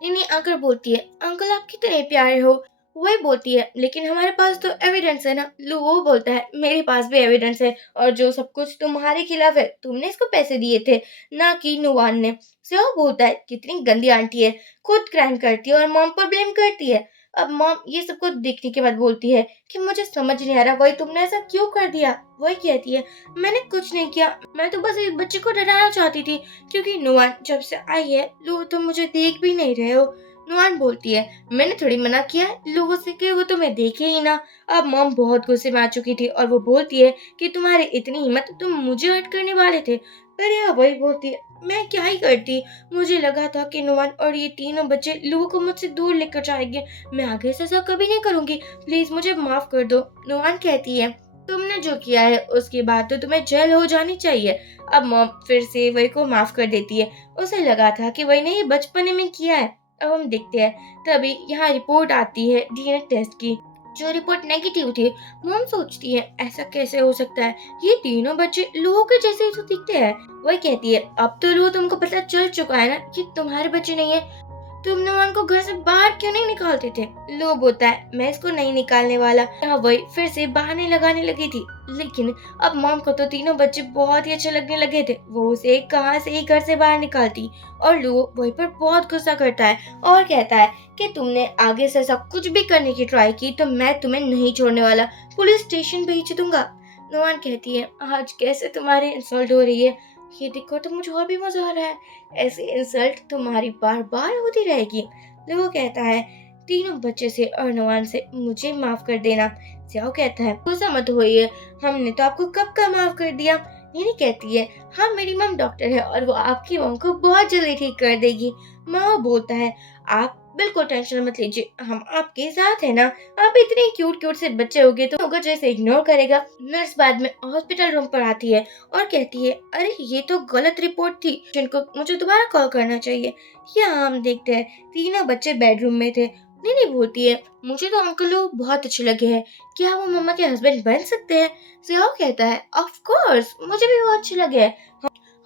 निनी आकर बोलती है, अंकल आप कितने प्यारे हो। वही बोलती है, लेकिन हमारे पास तो एविडेंस है ना। लू वो बोलता है, मेरे पास भी एविडेंस है, और जो सब कुछ तुम्हारे खिलाफ है, तुमने इसको पैसे दिए थे, ना कि नुवान ने। सेहो बोलता है, कितनी गंदी आंटी है, खुद क्राइम करती है और मॉम पर ब्लेम करती है। अब मॉम ये सब कुछ देखने के बाद बोलती है कि मुझे समझ नहीं आ रहा, वही तुमने ऐसा क्यों कर दिया। वही कहती है, मैंने कुछ नहीं किया, मैं तो बस एक बच्चे को डराना चाहती थी, क्योंकि नुआन जब से आई है, लो तुम मुझे देख भी नहीं रहे हो। नुआन बोलती है, मैंने थोड़ी मना किया है लोगों से कि वो तुम्हें देखे ही ना। अब मॉम बहुत गुस्से में आ चुकी थी और वो बोलती है कि तुम्हारी इतनी हिम्मत, तुम मुझे हर्ट करने वाले थे। पर यह वही बोलती है, मैं क्या ही करती, मुझे लगा था कि नुआन और ये तीनों बच्चे लोगों को मुझसे दूर लेकर जाएंगे, मैं आगे से ऐसा कभी नहीं करूंगी, प्लीज मुझे माफ कर दो। नुआन कहती है, तुमने जो किया है उसके बाद तो तुम्हें जेल हो जानी चाहिए। अब मॉम फिर से वही को माफ कर देती है, उसे लगा था कि वही ने ये बचपने में किया है। अब हम देखते हैं, तभी यहाँ रिपोर्ट आती है डीएनए टेस्ट की, जो रिपोर्ट नेगेटिव थी। मॉम सोचती है, ऐसा कैसे हो सकता है, ये तीनों बच्चे लोगों के जैसे ही तो दिखते हैं। वही कहती है, अब तो लो तुमको पता चल चुका है ना कि तुम्हारे बच्चे नहीं है, तुम नुमान को घर से बाहर क्यों नहीं निकालते थे। लो बोलता है, मैं इसको नहीं निकालने वाला। यहाँ वही फिर से बहाने लगाने लगी थी, लेकिन अब मॉम को तो तीनों बच्चे बहुत ही अच्छे लगने लगे थे, वो उसे कहाँ से ही घर से बाहर निकालती। और लो वही पर बहुत गुस्सा करता है और कहता है कि तुमने आगे से सब कुछ भी करने की ट्राई की तो मैं तुम्हें नहीं छोड़ने वाला, पुलिस स्टेशन भेज दूंगा। नुमान कहती है, आज कैसे तुम्हारी इंसल्ट हो रही है, ये देखो तो मुझे और भी मजा आ रहा है, ऐसी इंसल्ट तुम्हारी बार बार होती रहेगी। वो कहता है, तीनों बच्चे से और नुमान से मुझे माफ कर देना। सियाओ कहता है, गुस्सा मत होइए, हमने तो आपको कब का माफ कर दिया। नीनी कहती है, हाँ मेरी मम डॉक्टर है और वो आपकी मम को बहुत जल्दी ठीक कर देगी। माँ बोलता है, आप बिल्कुल टेंशन मत लीजिए, हम आपके साथ है ना, आप इतने क्यूट क्यूट से बच्चे होगे तो होगा जैसे इग्नोर करेगा। नर्स बाद में हॉस्पिटल रूम पर आती है और कहती है, अरे ये तो गलत रिपोर्ट थी, जिनको मुझे दोबारा कॉल करना चाहिए। यहाँ हम देखते हैं तीनों बच्चे बेडरूम में थे। नहीं बोलती है, मुझे तो अंकल लोग बहुत अच्छे लगे हैं, क्या वो मम्मा के हस्बैंड बन सकते हैं। सियाओ कहता है, ऑफ कोर्स मुझे भी वो अच्छे लगे हैं,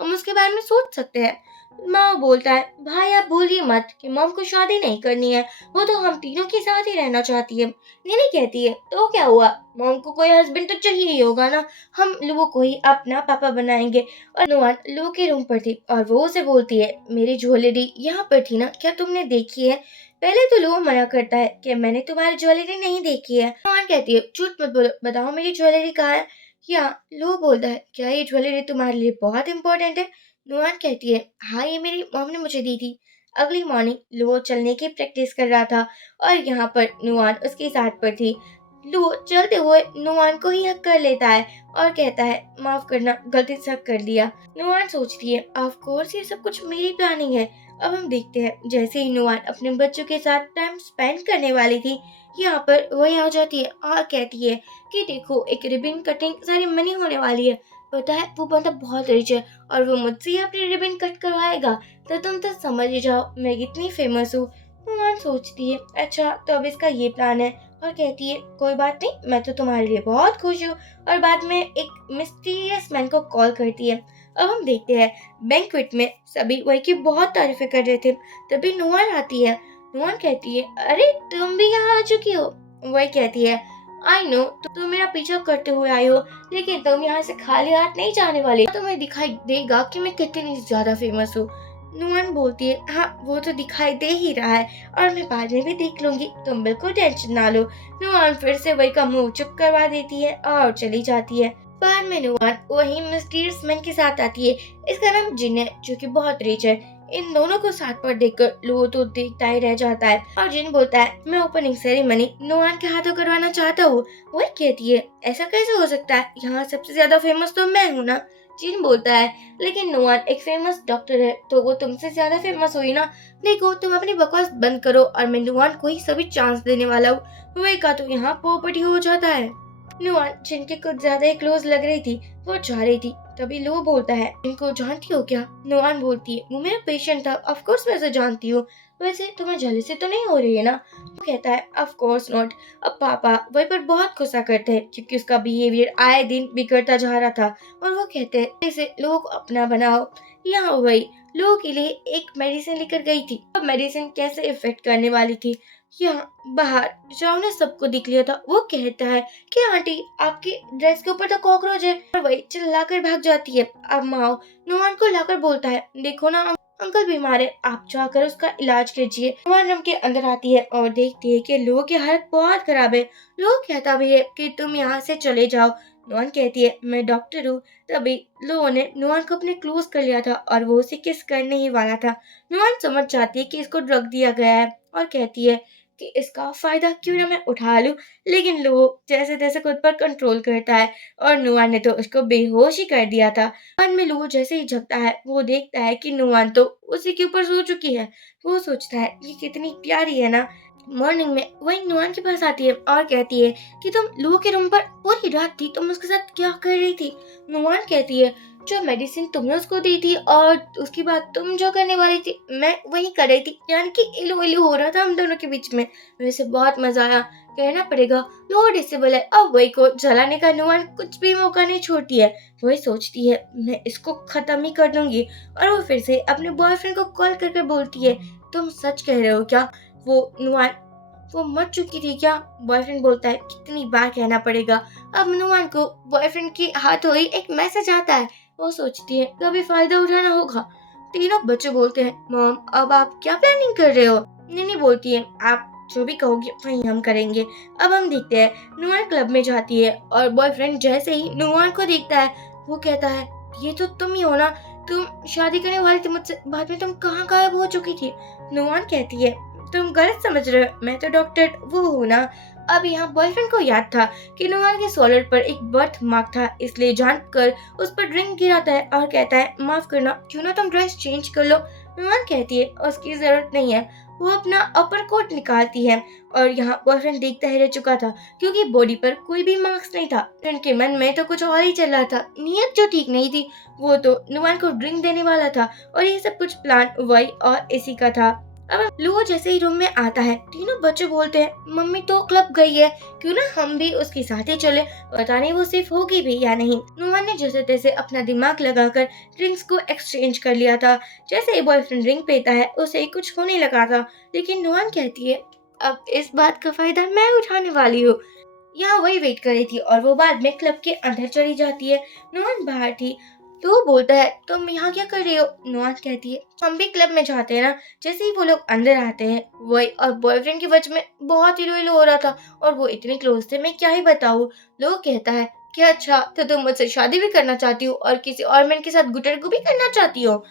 हम उसके बारे में सोच सकते हैं। माँ बोलता है, भाई आप भूलिए मत कि मॉम को शादी नहीं करनी है, वो तो हम तीनों के साथ ही रहना चाहती है। नीनी कहती है, तो क्या हुआ, मॉम को कोई हस्बैंड तो चाहिए ही होगा ना, हम लोगों को ही अपना पापा बनाएंगे। और नुआन लो के रूम पर थी और वो उसे बोलती है, मेरी ज्वेलरी यहाँ पर थी ना, क्या तुमने देखी है। पहले तो लो मना करता है कि मैंने तुम्हारी ज्वेलरी नहीं देखी है। नुआन कहती है, झूठ मत बोलो, बताओ मेरी ज्वेलरी कहाँ है। या लो बोलता है, क्या ये ज्वेलरी तुम्हारे लिए बहुत इंपॉर्टेंट है? नुआन कहती है, हाँ ये मेरी मॉम ने मुझे दी थी। अगली मॉर्निंग लो चलने की प्रैक्टिस कर रहा था और यहाँ पर नुआन उसके साथ पर थी। लो चलते हुए नुआन को ही हक कर लेता है और कहता है, माफ करना, गलती से हक कर दिया। नुआन सोचती है, ऑफ कोर्स ये सब कुछ मेरी प्लानिंग है। अब हम देखते हैं, जैसे ही नुआन अपने बच्चों के साथ टाइम स्पेंड करने वाली थी, यहाँ पर वही आ जाती है और कहती है कि देखो एक रिबन कटिंग सेरेमनी होने वाली है। पता है वो बंदा बहुत रिच है और वो मुझसे ही अपनी रिबन कट करवाएगा, तो तुम तो समझ ही जाओ मैं कितनी फेमस हूँ। नुआन सोचती है, अच्छा तो अब इसका ये प्लान है, और कहती है कोई बात नहीं, मैं तो तुम्हारे लिए बहुत खुश हूँ। और बाद में एक मिस्टीरियस मैन को कॉल करती है। अब हम देखते हैं, बैंक्वेट में सभी वही की बहुत तारीफें कर रहे थे, तभी नुआन आती है। नुआन कहती है, अरे तुम भी यहाँ आ चुकी हो। वही कहती है, आई नो तुम मेरा पीछा करते हुए आई हो, लेकिन तुम यहाँ से खाली हाथ नहीं जाने वाले। तुम्हें दिखाई देगा कि मैं कितनी ज्यादा फेमस हूँ। नुआन बोलती है, हाँ वो तो दिखाई दे ही रहा है और मैं बाद में भी देख लूंगी, तुम बिल्कुल टेंशन ना लो। नुआन फिर से वही का मुंह चुप करवा देती है और चली जाती है। बाद में नुआन वही मिस्टीरियस मैन के साथ आती है। इसका नाम जिन है, जो कि बहुत रिच है। इन दोनों को साथ पर देखकर लो तो देखता ही रह जाता है और जिन बोलता है, मैं ओपनिंग सेरेमनी नुआन के हाथों करवाना चाहता हूँ। वो कहती है, ऐसा कैसे हो सकता है, यहाँ सबसे ज्यादा फेमस तो मैं हूँ ना। जिन बोलता है, लेकिन नुआन एक फेमस डॉक्टर है तो वो तुमसे ज्यादा फेमस हुई ना। देखो तुम अपनी बकवास बंद करो और मैं नुआन को ही सभी चांस देने वाला हूँ। वही का तो यहाँ पोपटी हो जाता है। नुआन जिनके कुछ ज्यादा ही क्लोज लग रही थी, वो जा रही थी, तभी लो बोलता है, इनको जानती हो क्या? नुआन बोलती है, वो मेरा पेशेंट था, ऑफ कोर्स मैं उसे जानती हूँ। वैसे तुम्हें जेलसी तो नहीं हो रही है ना? वो कहता है, ऑफ कोर्स नॉट। अब पापा वही पर बहुत गुस्सा करते हैं क्योंकि उसका बिहेवियर आए दिन बिगड़ता जा रहा था और वो कहते हैं, इसे लोगों को अपना बनाओ। यहाँ वही लोगों के लिए एक मेडिसिन लेकर गई थी। अब मेडिसिन कैसे इफेक्ट करने वाली थी, यहाँ बाहर जाओ ने सबको दिख लिया था। वो कहता है कि आंटी आपकी ड्रेस के ऊपर तो कॉकरोच है, और वही चिल्लाकर भाग जाती है। अब माओ नुआन को लाकर बोलता है, देखो ना अंकल बीमार है, आप जाकर उसका इलाज कीजिए। नुआन रूम के अंदर आती है और देखती है कि लोगों की हालत बहुत खराब है। लोग कहता भी है कि तुम यहाँ से चले जाओ। नुआन कहती है, मैं डॉक्टर हूँ। तभी लोगों ने नुआन को अपने क्लोज कर लिया था और वो उसे किस करने ही वाला था। नुआन समझ जाती है कि इसको ड्रग दिया गया है और कहती है कि इसका फायदा क्यों ना मैं उठा लूं, लेकिन लो जैसे तैसे खुद पर कंट्रोल करता है और नुआन ने तो उसको बेहोश ही कर दिया था। बाद में लू जैसे ही झपता है, वो देखता है कि नुआन तो उसी के ऊपर सो चुकी है। वो सोचता है ये कितनी प्यारी है ना। मॉर्निंग में वही नुआन के पास आती है और कहती है कि तुम लू के रूम पर पूरी रात थी, तुम उसके साथ क्या कर रही थी? नुआन कहती है, जो मेडिसिन तुमने उसको दी थी और उसके बाद तुम जो करने वाली थी मैं वही कर रही थी, यानी कि इलू इलू हो रहा था हम दोनों के बीच में। वैसे बहुत मजा आया, कहना पड़ेगा लो डिसेबल है। अब वही को जलाने का नुआन कुछ भी मौका नहीं छोड़ती है। वही सोचती है, मैं इसको खत्म ही कर दूंगी। और वो फिर से अपने बॉयफ्रेंड को कॉल करके बोलती है, तुम सच कह रहे हो क्या, वो नुआन वो मर चुकी थी क्या? बॉयफ्रेंड बोलता है, कितनी बार कहना पड़ेगा। अब नुआन को बॉयफ्रेंड के हाथों ही एक मैसेज आता है। वो सोचती है कभी फायदा उठाना होगा। तीनों बच्चे बोलते हैं, मॉम अब आप क्या प्लानिंग कर रहे हो? निनी बोलती है, आप जो भी कहोगे वही हम करेंगे। अब हम देखते हैं, नुआन क्लब में जाती है और बॉयफ्रेंड जैसे ही नुआन को देखता है, वो कहता है, ये तो तुम ही हो ना, तुम शादी करने वाली थी मुझसे, बाद में तुम कहाँ गायब हो चुकी थी? नुआन कहती है, तुम गलत समझ रहे हो, मैं तो डॉक्टर वो हूँ ना। अब यहाँ बॉयफ्रेंड को याद था कि नुआन के सोलर पर एक बर्थ मार्क था, इसलिए जानकर उस पर ड्रिंक गिराता है और कहता है, माफ करना, क्यों ना तुम ड्रेस चेंज कर लो? नुआन कहती है उसकी जरूरत नहीं है। वो अपना अपर कोट निकालती है और यहाँ बॉयफ्रेंड देखता ही रह चुका था क्योंकि बॉडी पर कोई भी मार्क्स नहीं था। उनके मन में तो कुछ और ही चल रहा था, नीयत जो ठीक नहीं थी। वो तो नुआन को ड्रिंक देने वाला था और ये सब कुछ प्लान वही और इसी का था। अब लुओ जैसे ही रूम में आता है, तीनों बच्चे बोलते हैं, मम्मी तो क्लब गई है, क्यों ना हम भी उसके साथ ही चले, पता नहीं वो सिर्फ होगी भी या नहीं। नुआन ने जैसे तैसे अपना दिमाग लगाकर ड्रिंक्स को एक्सचेंज कर लिया था। जैसे ही बॉयफ्रेंड ड्रिंक पीता है, उसे कुछ होने लगा था, लेकिन नुआन कहती है, अब इस बात का फायदा मैं उठाने वाली हूँ। यहाँ वही वेट कर रही थी और वो बाद में क्लब के अंदर चली जाती है। नुआन बाहर थी तो वो बोलता है, तुम यहाँ क्या कर रही हो? नुआन कहती है, हम भी क्लब में जाते हैं ना। जैसे ही वो लोग अंदर आते हैं, वही और बॉयफ्रेंड की वजह में बहुत इलो इलो हो रहा था और वो इतने क्लोज थे, मैं क्या ही बताऊँ। लोग कहता है, क्या अच्छा, तो तुम मुझसे शादी भी करना चाहती हो और किसी और मैन के साथ गुटरगू भी करना चाहती हो?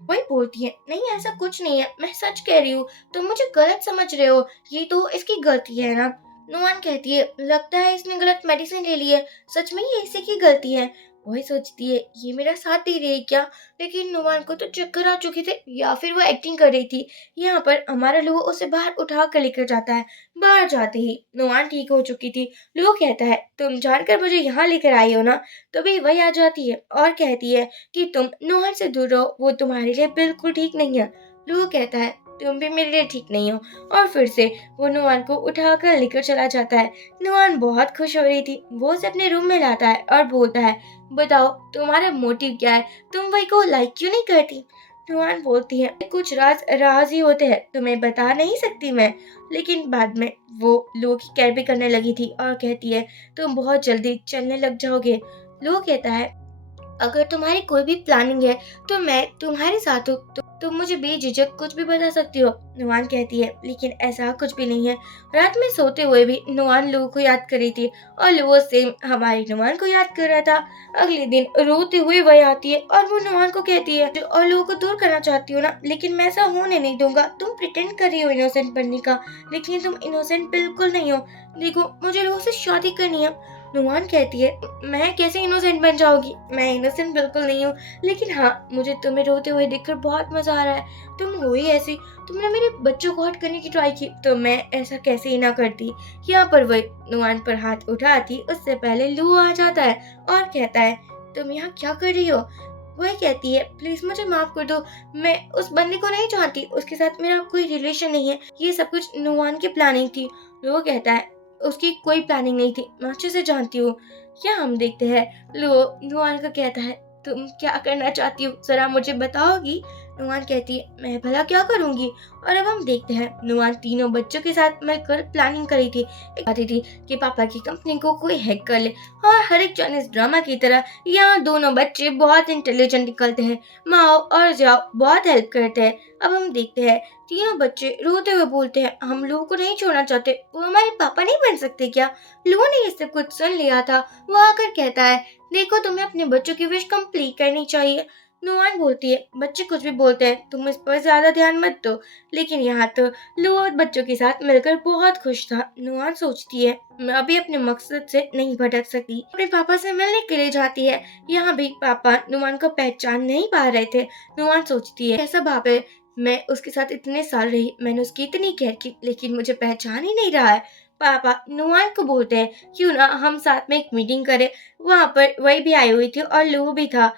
वही बोलती है, नहीं ऐसा कुछ नहीं है, मैं सच कह रही हूँ, तुम मुझे गलत समझ रहे हो, ये तो इसकी गलती है ना। नुआन कहती है, लगता है इसने गलत मेडिसिन ले ली है, सच में ये इसी की गलती है। वही सोचती है, ये मेरा साथ दे रही है क्या? लेकिन नुआन को तो चक्कर आ चुके थे या फिर वो एक्टिंग कर रही थी। यहाँ पर हमारा लुओ उसे बाहर उठा कर लेकर जाता है। बाहर जाते ही नुआन ठीक हो चुकी थी। लुओ कहता है, तुम जानकर मुझे यहाँ लेकर आई हो ना? तभी वही आ जाती है और कहती है कि तुम नुआन से दूर रहो, वो तुम्हारे लिए बिल्कुल ठीक नहीं है। लुओ कहता है, तुम भी मेरे लिए ठीक नहीं हो, और फिर से वो नुआन को उठाकर लेकर चला जाता है। नुआन बहुत खुश हो रही थी। वो उसे अपने रूम में लाता है और बोलता है, बताओ तुम्हारा मोटिव क्या है, तुम वही को लाइक क्यों नहीं करती? नुआन बोलती है, कुछ राज ही होते हैं, तुम्हें बता नहीं सकती मैं। लेकिन बाद में वो लुओ की केयर भी करने लगी थी और कहती है, तुम बहुत जल्दी चलने लग जाओगे। लुओ कहता है, अगर तुम्हारी कोई भी प्लानिंग है तो मैं तुम्हारे साथ हूँ, तुम मुझे बेझिझक कुछ भी बता सकती हो। नुआन कहती है, लेकिन ऐसा कुछ भी नहीं है। रात में सोते हुए भी नुआन लुओ को याद कर रही थी और लुओ सेम हमारी नुआन को याद कर रहा था। अगले दिन रोते हुए वह आती है और वो नुआन को कहती है, और लुओ को दूर करना चाहती हो ना, लेकिन मैं ऐसा होने नहीं दूंगा। तुम प्रिटेंड कर रही हो इनोसेंट बनने का, लेकिन तुम इनोसेंट बिल्कुल नहीं हो। देखो, मुझे लुओ से शादी करनी है। नुमान कहती है, मैं कैसे इनोसेंट बन जाऊंगी? मैं इनोसेंट बिल्कुल नहीं हूँ। लेकिन हाँ, मुझे तुम्हें रोते हुए देखकर बहुत मजा आ रहा है। तुम हो ही ऐसी, तुमने मेरे बच्चों को हट करने की ट्राई की, तो मैं ऐसा कैसे ही ना करती। यहाँ पर वही नुमान पर हाथ उठाती उससे पहले लू आ जाता है और कहता है, तुम यहाँ क्या कर रही हो? वही कहती है, प्लीज मुझे माफ कर दो, मैं उस बंदे को नहीं जानती, उसके साथ मेरा कोई रिलेशन नहीं है, ये सब कुछ नुमान की प्लानिंग थी। वो कहता है, उसकी कोई प्लानिंग नहीं थी, मैं अच्छे से जानती हूँ। क्या हम देखते हैं, नुआन का कहता है, तुम क्या करना चाहती हो, जरा मुझे बताओगी? नुआन कहती है, मैं भला क्या करूंगी? और अब हम देखते हैं, नुआन तीनों बच्चों के साथ मिलकर प्लानिंग करी थी। एक आती थी कि पापा की कंपनी को कोई हैक कर ले, और हर एक चाइनीज ड्रामा की तरह यहाँ दोनों बच्चे बहुत इंटेलिजेंट निकलते हैं। माओ और जाओ बहुत हेल्प करते हैं। अब हम देखते हैं, तीनों बच्चे रोते हुए बोलते हैं, हम लोगों को नहीं छोड़ना चाहते, वो हमारे पापा नहीं बन सकते क्या? लुओ ने ये सब कुछ सुन लिया था। वो आकर कहता है, देखो तुम्हें अपने बच्चों की विश कंप्लीट करनी चाहिए। नुआन बोलती है, बच्चे कुछ भी बोलते हैं, तुम इस पर ज्यादा ध्यान मत दो। लेकिन यहाँ तो लुओ बच्चों के साथ मिलकर बहुत खुश था। नुआन सोचती है, मैं अभी अपने मकसद से नहीं भटक सकती, अपने पापा से मिलने के लिए जाती है। यहाँ भी पापा नुआन को पहचान नहीं पा रहे थे। नुआन सोचती है, कैसा बाप है, मैं उसके साथ इतने साल रही, मैंने उसकी इतनी केयर की, लेकिन मुझे पहचान ही नहीं रहा है। पापा नुआन को बोलते हैं, क्यों ना हम साथ में एक मीटिंग करें। वहाँ पर वही भी आई हुई थी और लू भी था।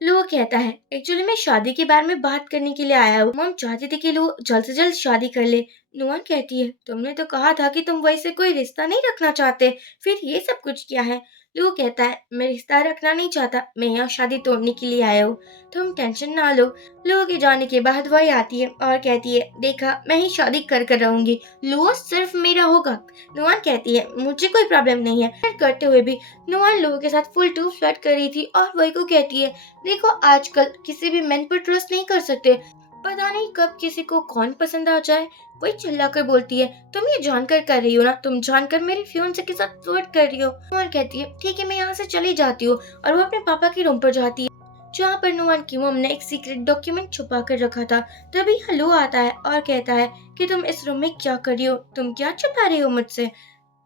लू कहता है, एक्चुअली मैं शादी के बारे में बात करने के लिए आया हूँ। मम चाहती थी कि लू जल्द से जल्द शादी कर ले। नुआन कहती है, तुमने तो कहा था कि तुम वैसे कोई रिश्ता नहीं रखना चाहते, फिर ये सब कुछ क्या है? लू कहता है, मैं रिश्ता रखना नहीं चाहता, मैं यहाँ शादी तोड़ने के लिए आया हूँ। तुम टेंशन ना लो। लू के जाने के बाद वही आती है और कहती है, देखा, मैं ही शादी कर रहूंगी, लू सिर्फ मेरा होगा। नुआन कहती है, मुझे कोई प्रॉब्लम नहीं है। फिर करते हुए भी नुआन लोगों के साथ फुल टू फ्लर्ट कर रही थी और वही को कहती है, देखो, आजकल किसी भी मैन पर ट्रस्ट नहीं कर सकते, पता नहीं कब किसी को कौन पसंद आ जाए। वही चिल्लाकर बोलती है, तुम ये जानकर कर रही हो ना, तुम जानकर मेरे फियांसे के साथ फ्लर्ट कर रही हो। नुआन कहती है, ठीक है, मैं यहाँ से चली जाती हूँ, और वो अपने पापा के रूम पर जाती है, जहाँ पर नुआन की मम ने एक सीक्रेट डॉक्यूमेंट छुपा कर रखा था। तभी हलू आता है और कहता है कि तुम इस रूम में क्या कर रही हो, तुम क्या छुपा रही हो मुझसे?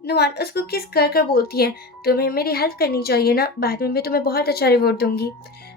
नुआन उसको किस कर बोलती है, तुम्हें मेरी हेल्प करनी चाहिए ना, बाद में मैं तुम्हें बहुत अच्छा रिवॉर्ड दूंगी।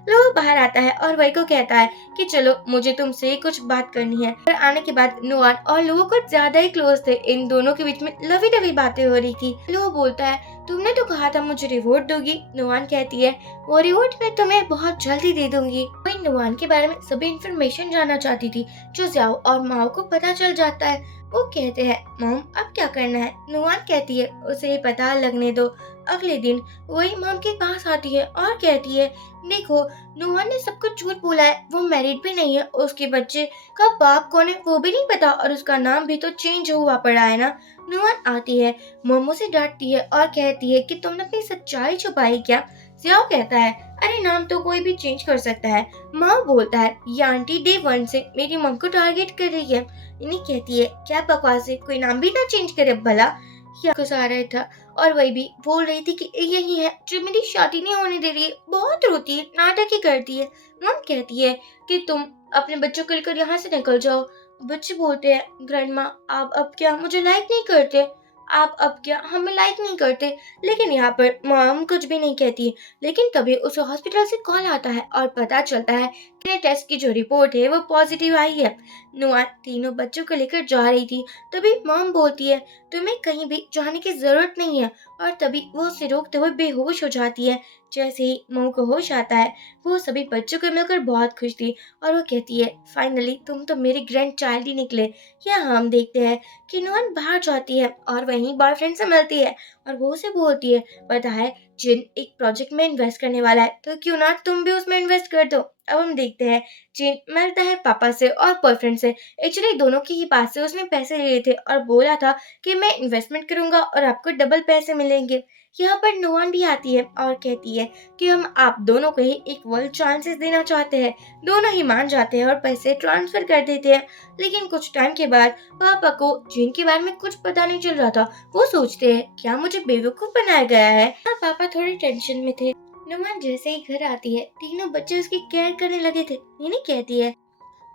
लो बाहर आता है और वही को कहता है कि चलो, मुझे तुमसे कुछ बात करनी है। पर आने के बाद नुआन और लो कुछ ज्यादा ही क्लोज थे, इन दोनों के बीच में लवी डवी बातें हो रही थी। लो बोलता है, तुमने तो कहा था मुझे रिवॉर्ड दोगी। नुआन कहती है, वो रिवॉर्ड मैं तुम्हें बहुत जल्दी दे दूंगी। वही नुआन के बारे में सभी इंफॉर्मेशन जानना चाहती थी, जो जाओ और माओ को पता चल जाता है। वो कहते हैं, मॉम अब क्या करना है? नुआन कहती है, उसे पता लगने दो। अगले दिन वही मॉम के पास आती है और कहती है, देखो, नुआन ने सब कुछ झूठ बोला है, वो मैरिड भी नहीं है, उसके बच्चे का बाप कौन है वो भी नहीं पता, और उसका नाम भी तो चेंज हुआ पड़ा है ना। नुआन आती है, मोमो से डांटती है और कहती है कि तुमने अपनी सच्चाई छुपाई क्या? जियाओ कहता है, अरे नाम तो कोई भी चेंज कर सकता है। माँ बोलता है, ये आंटी डे 1 से मेरी मम को टारगेट कर रही है। इन्हीं कहती है, क्या बकवास है, कोई नाम भी ना चेंज करे भला। या गुस्सा आ रहा था और वही भी बोल रही थी कि यही है जो मेरी शादी नहीं होने दे रही है, बहुत रोती है, नाटक ही करती है। मम कहती है कि तुम अपने बच्चों को लेकर यहाँ से निकल जाओ। बच्चे बोलते हैं ग्रैंडमा आप अब क्या मुझे लाइक नहीं करते, आप अब क्या हमें लाइक नहीं करते। लेकिन यहाँ पर मॉम कुछ भी नहीं कहती। लेकिन तभी उसे हॉस्पिटल से कॉल आता है और पता चलता है कि टेस्ट की जो रिपोर्ट है वो पॉजिटिव आई है। नुआ तीनों बच्चों को लेकर जा रही थी, तभी मॉम बोलती है तुम्हें कहीं भी जाने की जरूरत नहीं है, और तभी वो उसे रोकते हुए बेहोश हो जाती है। जैसे ही मऊ को होश आता है, वो सभी बच्चों को मिलकर बहुत खुश थी और वो कहती है फाइनली तुम तो मेरे ग्रैंड चाइल्ड ही निकले। यहाँ हम देखते हैं कि नुआन बाहर जाती है और वहीं बॉयफ्रेंड से मिलती है और वो उसे बोलती है पता है जिन एक प्रोजेक्ट में इन्वेस्ट करने वाला है, तो क्यों ना तुम भी उसमें इन्वेस्ट कर दो। अब हम देखते हैं जिन मिलता है पापा से और बॉयफ्रेंड से। एक्चुअली दोनों के ही पास से उसने पैसे लिए थे और बोला था कि मैं इन्वेस्टमेंट करूंगा और आपको डबल पैसे मिलेंगे। यहाँ पर नुआन भी आती है और कहती है कि हम आप दोनों को ही इक्वल चांसेस देना चाहते हैं। दोनों ही मान जाते हैं और पैसे ट्रांसफर कर देते हैं। लेकिन कुछ टाइम के बाद पापा को जिन के बारे में कुछ पता नहीं चल रहा था, वो सोचते हैं क्या मुझे बेवकूफ बनाया गया है। पापा थोड़ी टेंशन में थे। नुमान जैसे ही घर आती है, तीनों बच्चे उसकी केयर करने लगे थे। नीनी कहती है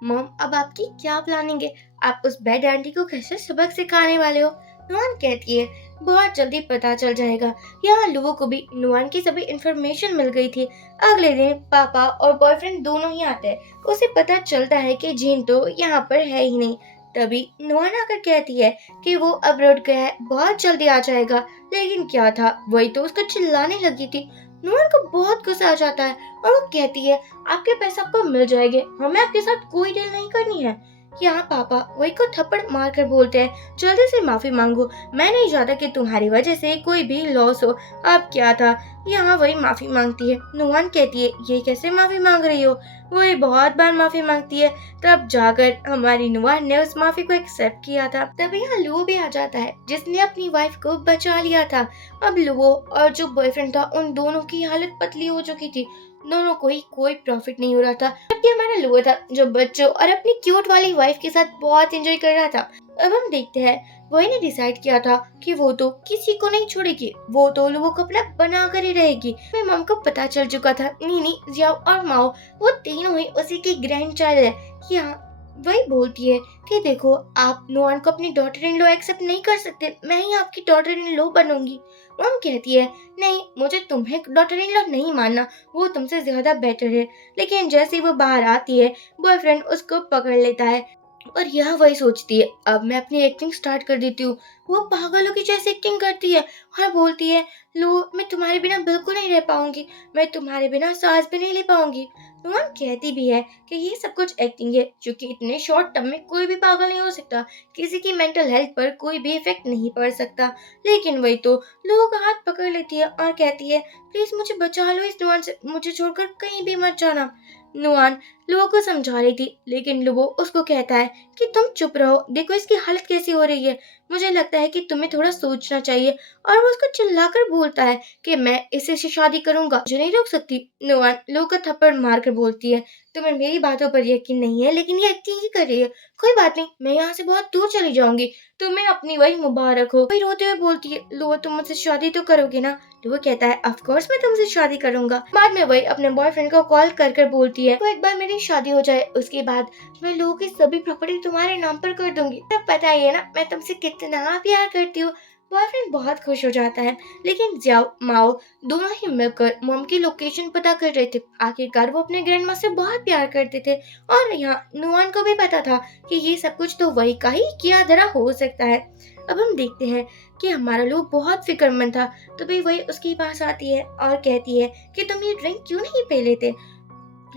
मॉम अब आपकी क्या प्लानिंग है, आप उस बैड आंटी को कैसे सबक सिखाने वाले हो। नुआन कहती है बहुत जल्दी पता चल जाएगा। यहाँ लुओ को भी नुआन की सभी इंफॉर्मेशन मिल गई थी। अगले दिन पापा और बॉयफ्रेंड दोनों ही आते हैं। उसे पता चलता है कि जीन तो यहाँ पर है ही नहीं। तभी नुआन आकर कहती है कि वो अब्रॉड गया है, बहुत जल्दी आ जाएगा। लेकिन क्या था, वही तो उसको चिल्लाने लगी थी। नुआन को बहुत गुस्सा आ जाता है और वो कहती है आपके पैसे आपको मिल जाएंगे, हमें आपके साथ कोई डील नहीं करनी है। यहाँ पापा वही को थप्पड़ मार कर बोलते हैं जल्दी से माफी मांगो, मैं नहीं चाहता कि तुम्हारी वजह से कोई भी लॉस हो। अब क्या था, यहाँ वही माफी मांगती है। नुआन कहती है ये कैसे माफी मांग रही हो, वही बहुत बार माफी मांगती है। तब जाकर हमारी नुआन ने उस माफी को एक्सेप्ट किया था। तभी यहाँ लुओ भी आ जाता है जिसने अपनी वाइफ को बचा लिया था। अब लुओ और जो बॉयफ्रेंड था उन दोनों की हालत पतली हो चुकी थी। दोनों को ही कोई प्रॉफिट नहीं हो रहा था, जबकि हमारा लुओ था जो बच्चों और अपनी क्यूट वाली वाइफ के साथ बहुत एंजॉय कर रहा था। अब हम देखते हैं वही ने डिसाइड किया था कि वो तो किसी को नहीं छोड़ेगी, वो तो लुओ को अपना बना कर ही रहेगी। मेरी मम को पता चल चुका था नीनी, जियाओ और माओ वो तीनों ही उसी की ग्रैंड चाइल्ड है। यहाँ वही बोलती है कि देखो आप नुआन को अपनी डॉटर इन लॉ एक्सेप्ट नहीं कर सकते, मैं ही आपकी डॉटर इन लॉ बनूंगी। मम कहती है नहीं मुझे तुम्हें डॉटर इन लॉ नहीं मानना, वो तुमसे ज्यादा बेटर है। लेकिन जैसे ही वो बाहर आती है बॉयफ्रेंड उसको पकड़ लेता है और यह वही सोचती है अब मैं अपनी एक्टिंग स्टार्ट कर देती हूँ। वो पागलों की जैसे एक्टिंग करती है और बोलती है लो मैं तुम्हारे बिना बिल्कुल नहीं रह पाऊंगी, मैं तुम्हारे बिना सांस भी नहीं ले पाऊंगी। नुआन कहती भी है कि ये सब कुछ एक्टिंग है, क्योंकि इतने शॉर्ट टर्म में कोई भी पागल नहीं हो सकता, किसी की मेंटल हेल्थ पर कोई भी इफेक्ट नहीं पड़ सकता। लेकिन वही तो लोगों का हाथ पकड़ लेती है और कहती है प्लीज मुझे बचा लो इस नुआन से, मुझे छोड़कर कहीं भी मत जाना। नुआन लुओ को समझा रही थी, लेकिन लुओ उसको कहता है कि तुम चुप रहो, देखो इसकी हालत कैसी हो रही है, मुझे लगता है कि तुम्हें थोड़ा सोचना चाहिए। और वो उसको चिल्लाकर बोलता है कि मैं इसे से शादी करूंगा, मुझे नहीं रोक सकती। नुआन लुओ को थप्पड़ मारकर बोलती है तुम्हें मेरी बातों पर यकीन नहीं है, लेकिन ये एक्टिंग ही कर रही है, कोई बात नहीं मैं यहाँ से बहुत दूर चली जाऊंगी, तुम्हें अपनी वही मुबारक हो। वही रोते हुए बोलती है लुओ तुम मुझसे शादी तो करोगे ना। वो कहता है ऑफ कोर्स मैं तुमसे शादी करूंगा। बाद में वही अपने बॉयफ्रेंड को कॉल कर कर बोलती है तो एक बार मेरी शादी हो जाए उसके बाद मैं लोगों की सभी प्रॉपर्टी तुम्हारे नाम पर कर दूंगी, तब पता ही है ना मैं तुमसे कितना प्यार करती हूँ। बॉयफ्रेंड बहुत खुश हो जाता है। लेकिन जियाओ माओ दोनों ही मिलकर मॉम की लोकेशन पता कर रहे थे। आखिरकार वो अपने ग्रैंड माँ से बहुत प्यार करते थे और यहाँ नुआन को भी पता था कि ये सब कुछ तो वही का ही किया धरा हो सकता है। अब हम देखते हैं कि हमारा लोग बहुत फिक्रमंद था, तो भाई वही उसके पास आती है और कहती है कि तुम ये ड्रिंक क्यों नहीं पी लेते।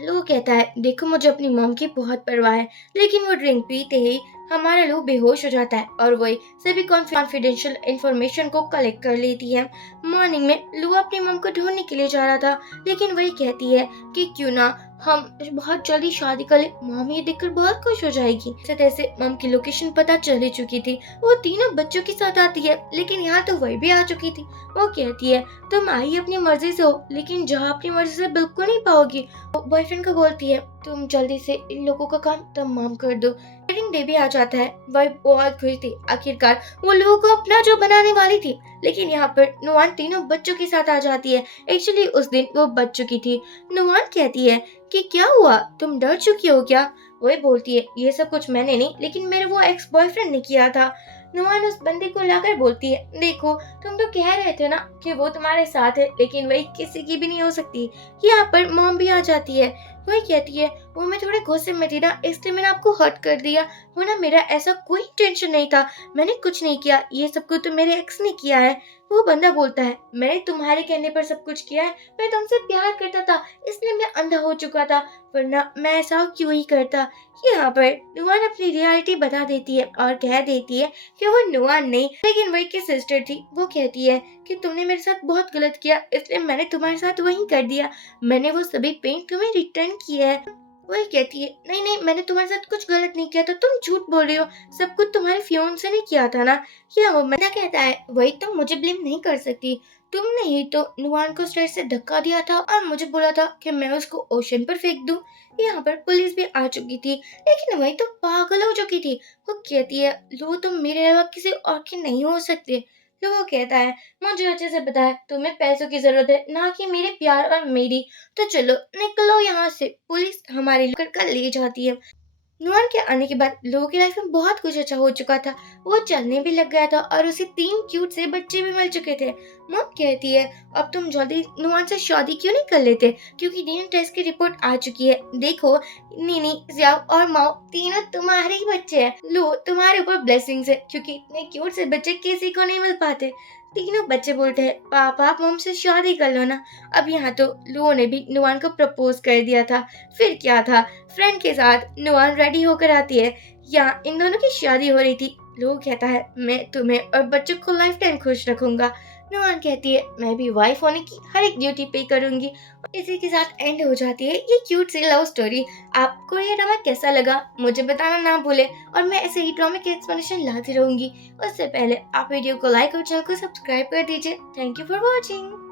लो कहता है देखो मुझे अपनी मॉम की बहुत परवाह है। लेकिन वो ड्रिंक पीते ही हमारा लोग बेहोश हो जाता है और वही सभी कॉन्फिडेंशियल इंफॉर्मेशन को कलेक्ट कर लेती है। मॉर्निंग में लू अपनी मॉम को ढूंढने के लिए जा रहा था, लेकिन वही कहती है कि क्यों ना हम बहुत जल्दी शादी कर ले, मॉम ये देखकर बहुत खुश हो जाएगी। ऐसे तैसे मॉम की लोकेशन पता चल ही चुकी थी। वो तीनों बच्चों के साथ आती है, लेकिन यहाँ तो वही भी आ चुकी थी। वो कहती है तुम आई अपनी मर्जी से हो, लेकिन जहाँ अपनी मर्जी से बिल्कुल नहीं पाओगी। वो बॉयफ्रेंड को बोलती है तुम जल्दी से इन लोगों का काम तमाम कर दो। वेडिंग डे भी आ जाता है। वह बहुत खुश थी, आखिरकार वो लोगों को अपना जो बनाने वाली थी। लेकिन यहाँ पर नुआन तीनों बच्चों के साथ आ जाती है। एक्चुअली उस दिन वो बच चुकी थी। नुआन कहती है कि क्या हुआ, तुम डर चुकी हो क्या? वही बोलती है ये सब कुछ मैंने नहीं, लेकिन मेरे वो एक्स बॉयफ्रेंड ने किया था। नुआन उस बंदे को लाकर बोलती है देखो तुम तो कह रहे थे ना कि वो तुम्हारे साथ है, लेकिन वही किसी की भी नहीं हो सकती। यहाँ पर मॉम भी आ जाती है। वही कहती है वो मैं थोड़े गुस्से में थी ना, इसलिए मैंने आपको हर्ट कर दिया। वो ना मेरा ऐसा कोई टेंशन नहीं था, मैंने कुछ नहीं किया, ये सब कुछ तो मेरे एक्स ने किया है। वो बंदा बोलता है मैंने तुम्हारे कहने पर सब कुछ किया है, मैं तुमसे प्यार करता था इसलिए मैं अंधा हो चुका था, वरना मैं ऐसा क्यों ही करता। यहाँ पर नुआन अपनी रियलिटी बता देती है और कह देती है कि वो नुआन नहीं लेकिन वही की सिस्टर थी। वो कहती है कि तुमने मेरे साथ बहुत गलत किया, इसलिए मैंने तुम्हारे साथ वही कर दिया, मैंने वो सभी पेंट तुम्हें रिटर्न किया है। वही कहती है नहीं नहीं मैंने तुम्हारे साथ कुछ गलत नहीं किया था, तुम झूठ बोल रही हो, सब कुछ तुम्हारे फियोन्से ने किया था ना। क्या वो मना कहता है वही तुम मुझे ब्लेम नहीं कर सकती, तुमने ही तो नुआन को स्टेज से धक्का दिया था और मुझे बोला था कि मैं उसको ओशन पर फेंक दूं। यहाँ पर पुलिस भी आ चुकी थी, लेकिन वही तो पागल हो चुकी थी। वो कहती है लो तुम मेरे अलावा किसी और की नहीं हो सकते। तो वो कहता है मुझे अच्छे से पता है तुम्हें पैसों की जरूरत है, ना कि मेरे प्यार और मेरी, तो चलो निकलो यहाँ से। पुलिस हमारी लेकर कर ले जाती है। नुआन के आने के बाद लोगों की लाइफ में बहुत कुछ अच्छा हो चुका था। वो चलने भी लग गया था और उसे 3 क्यूट से बच्चे भी मिल चुके थे। मॉम कहती है अब तुम जल्दी नुआन से शादी क्यों नहीं कर लेते, क्योंकि डीएनए टेस्ट की रिपोर्ट आ चुकी है। देखो नीनी, जियाओ और माओ तीनों तुम्हारे ही बच्चे हैं। लो तुम्हारे ऊपर ब्लेसिंग्स है, क्योंकि इतने क्यूट से बच्चे किसी को नहीं मिल पाते। तीनों बच्चे बोलते हैं पापा आप मॉम से शादी कर लो ना। अब यहाँ तो लुओ ने भी नुआन को प्रपोज कर दिया था। फिर क्या था, फ्रेंड के साथ नुआन रेडी होकर आती है। यहाँ इन दोनों की शादी हो रही थी। लुओ कहता है मैं तुम्हें और बच्चों को लाइफ टाइम खुश रखूंगा। नुआन कहती है मैं भी वाइफ होने की हर एक ड्यूटी पे करूंगी। इसी के साथ एंड हो जाती है ये क्यूट सी लव स्टोरी। आपको ये ड्रामा कैसा लगा मुझे बताना ना भूले, और मैं ऐसे ही ड्रामे के एक्सप्लेनेशन लाती रहूंगी। उससे पहले आप वीडियो को लाइक और चैनल को सब्सक्राइब कर दीजिए। Thank you for watching.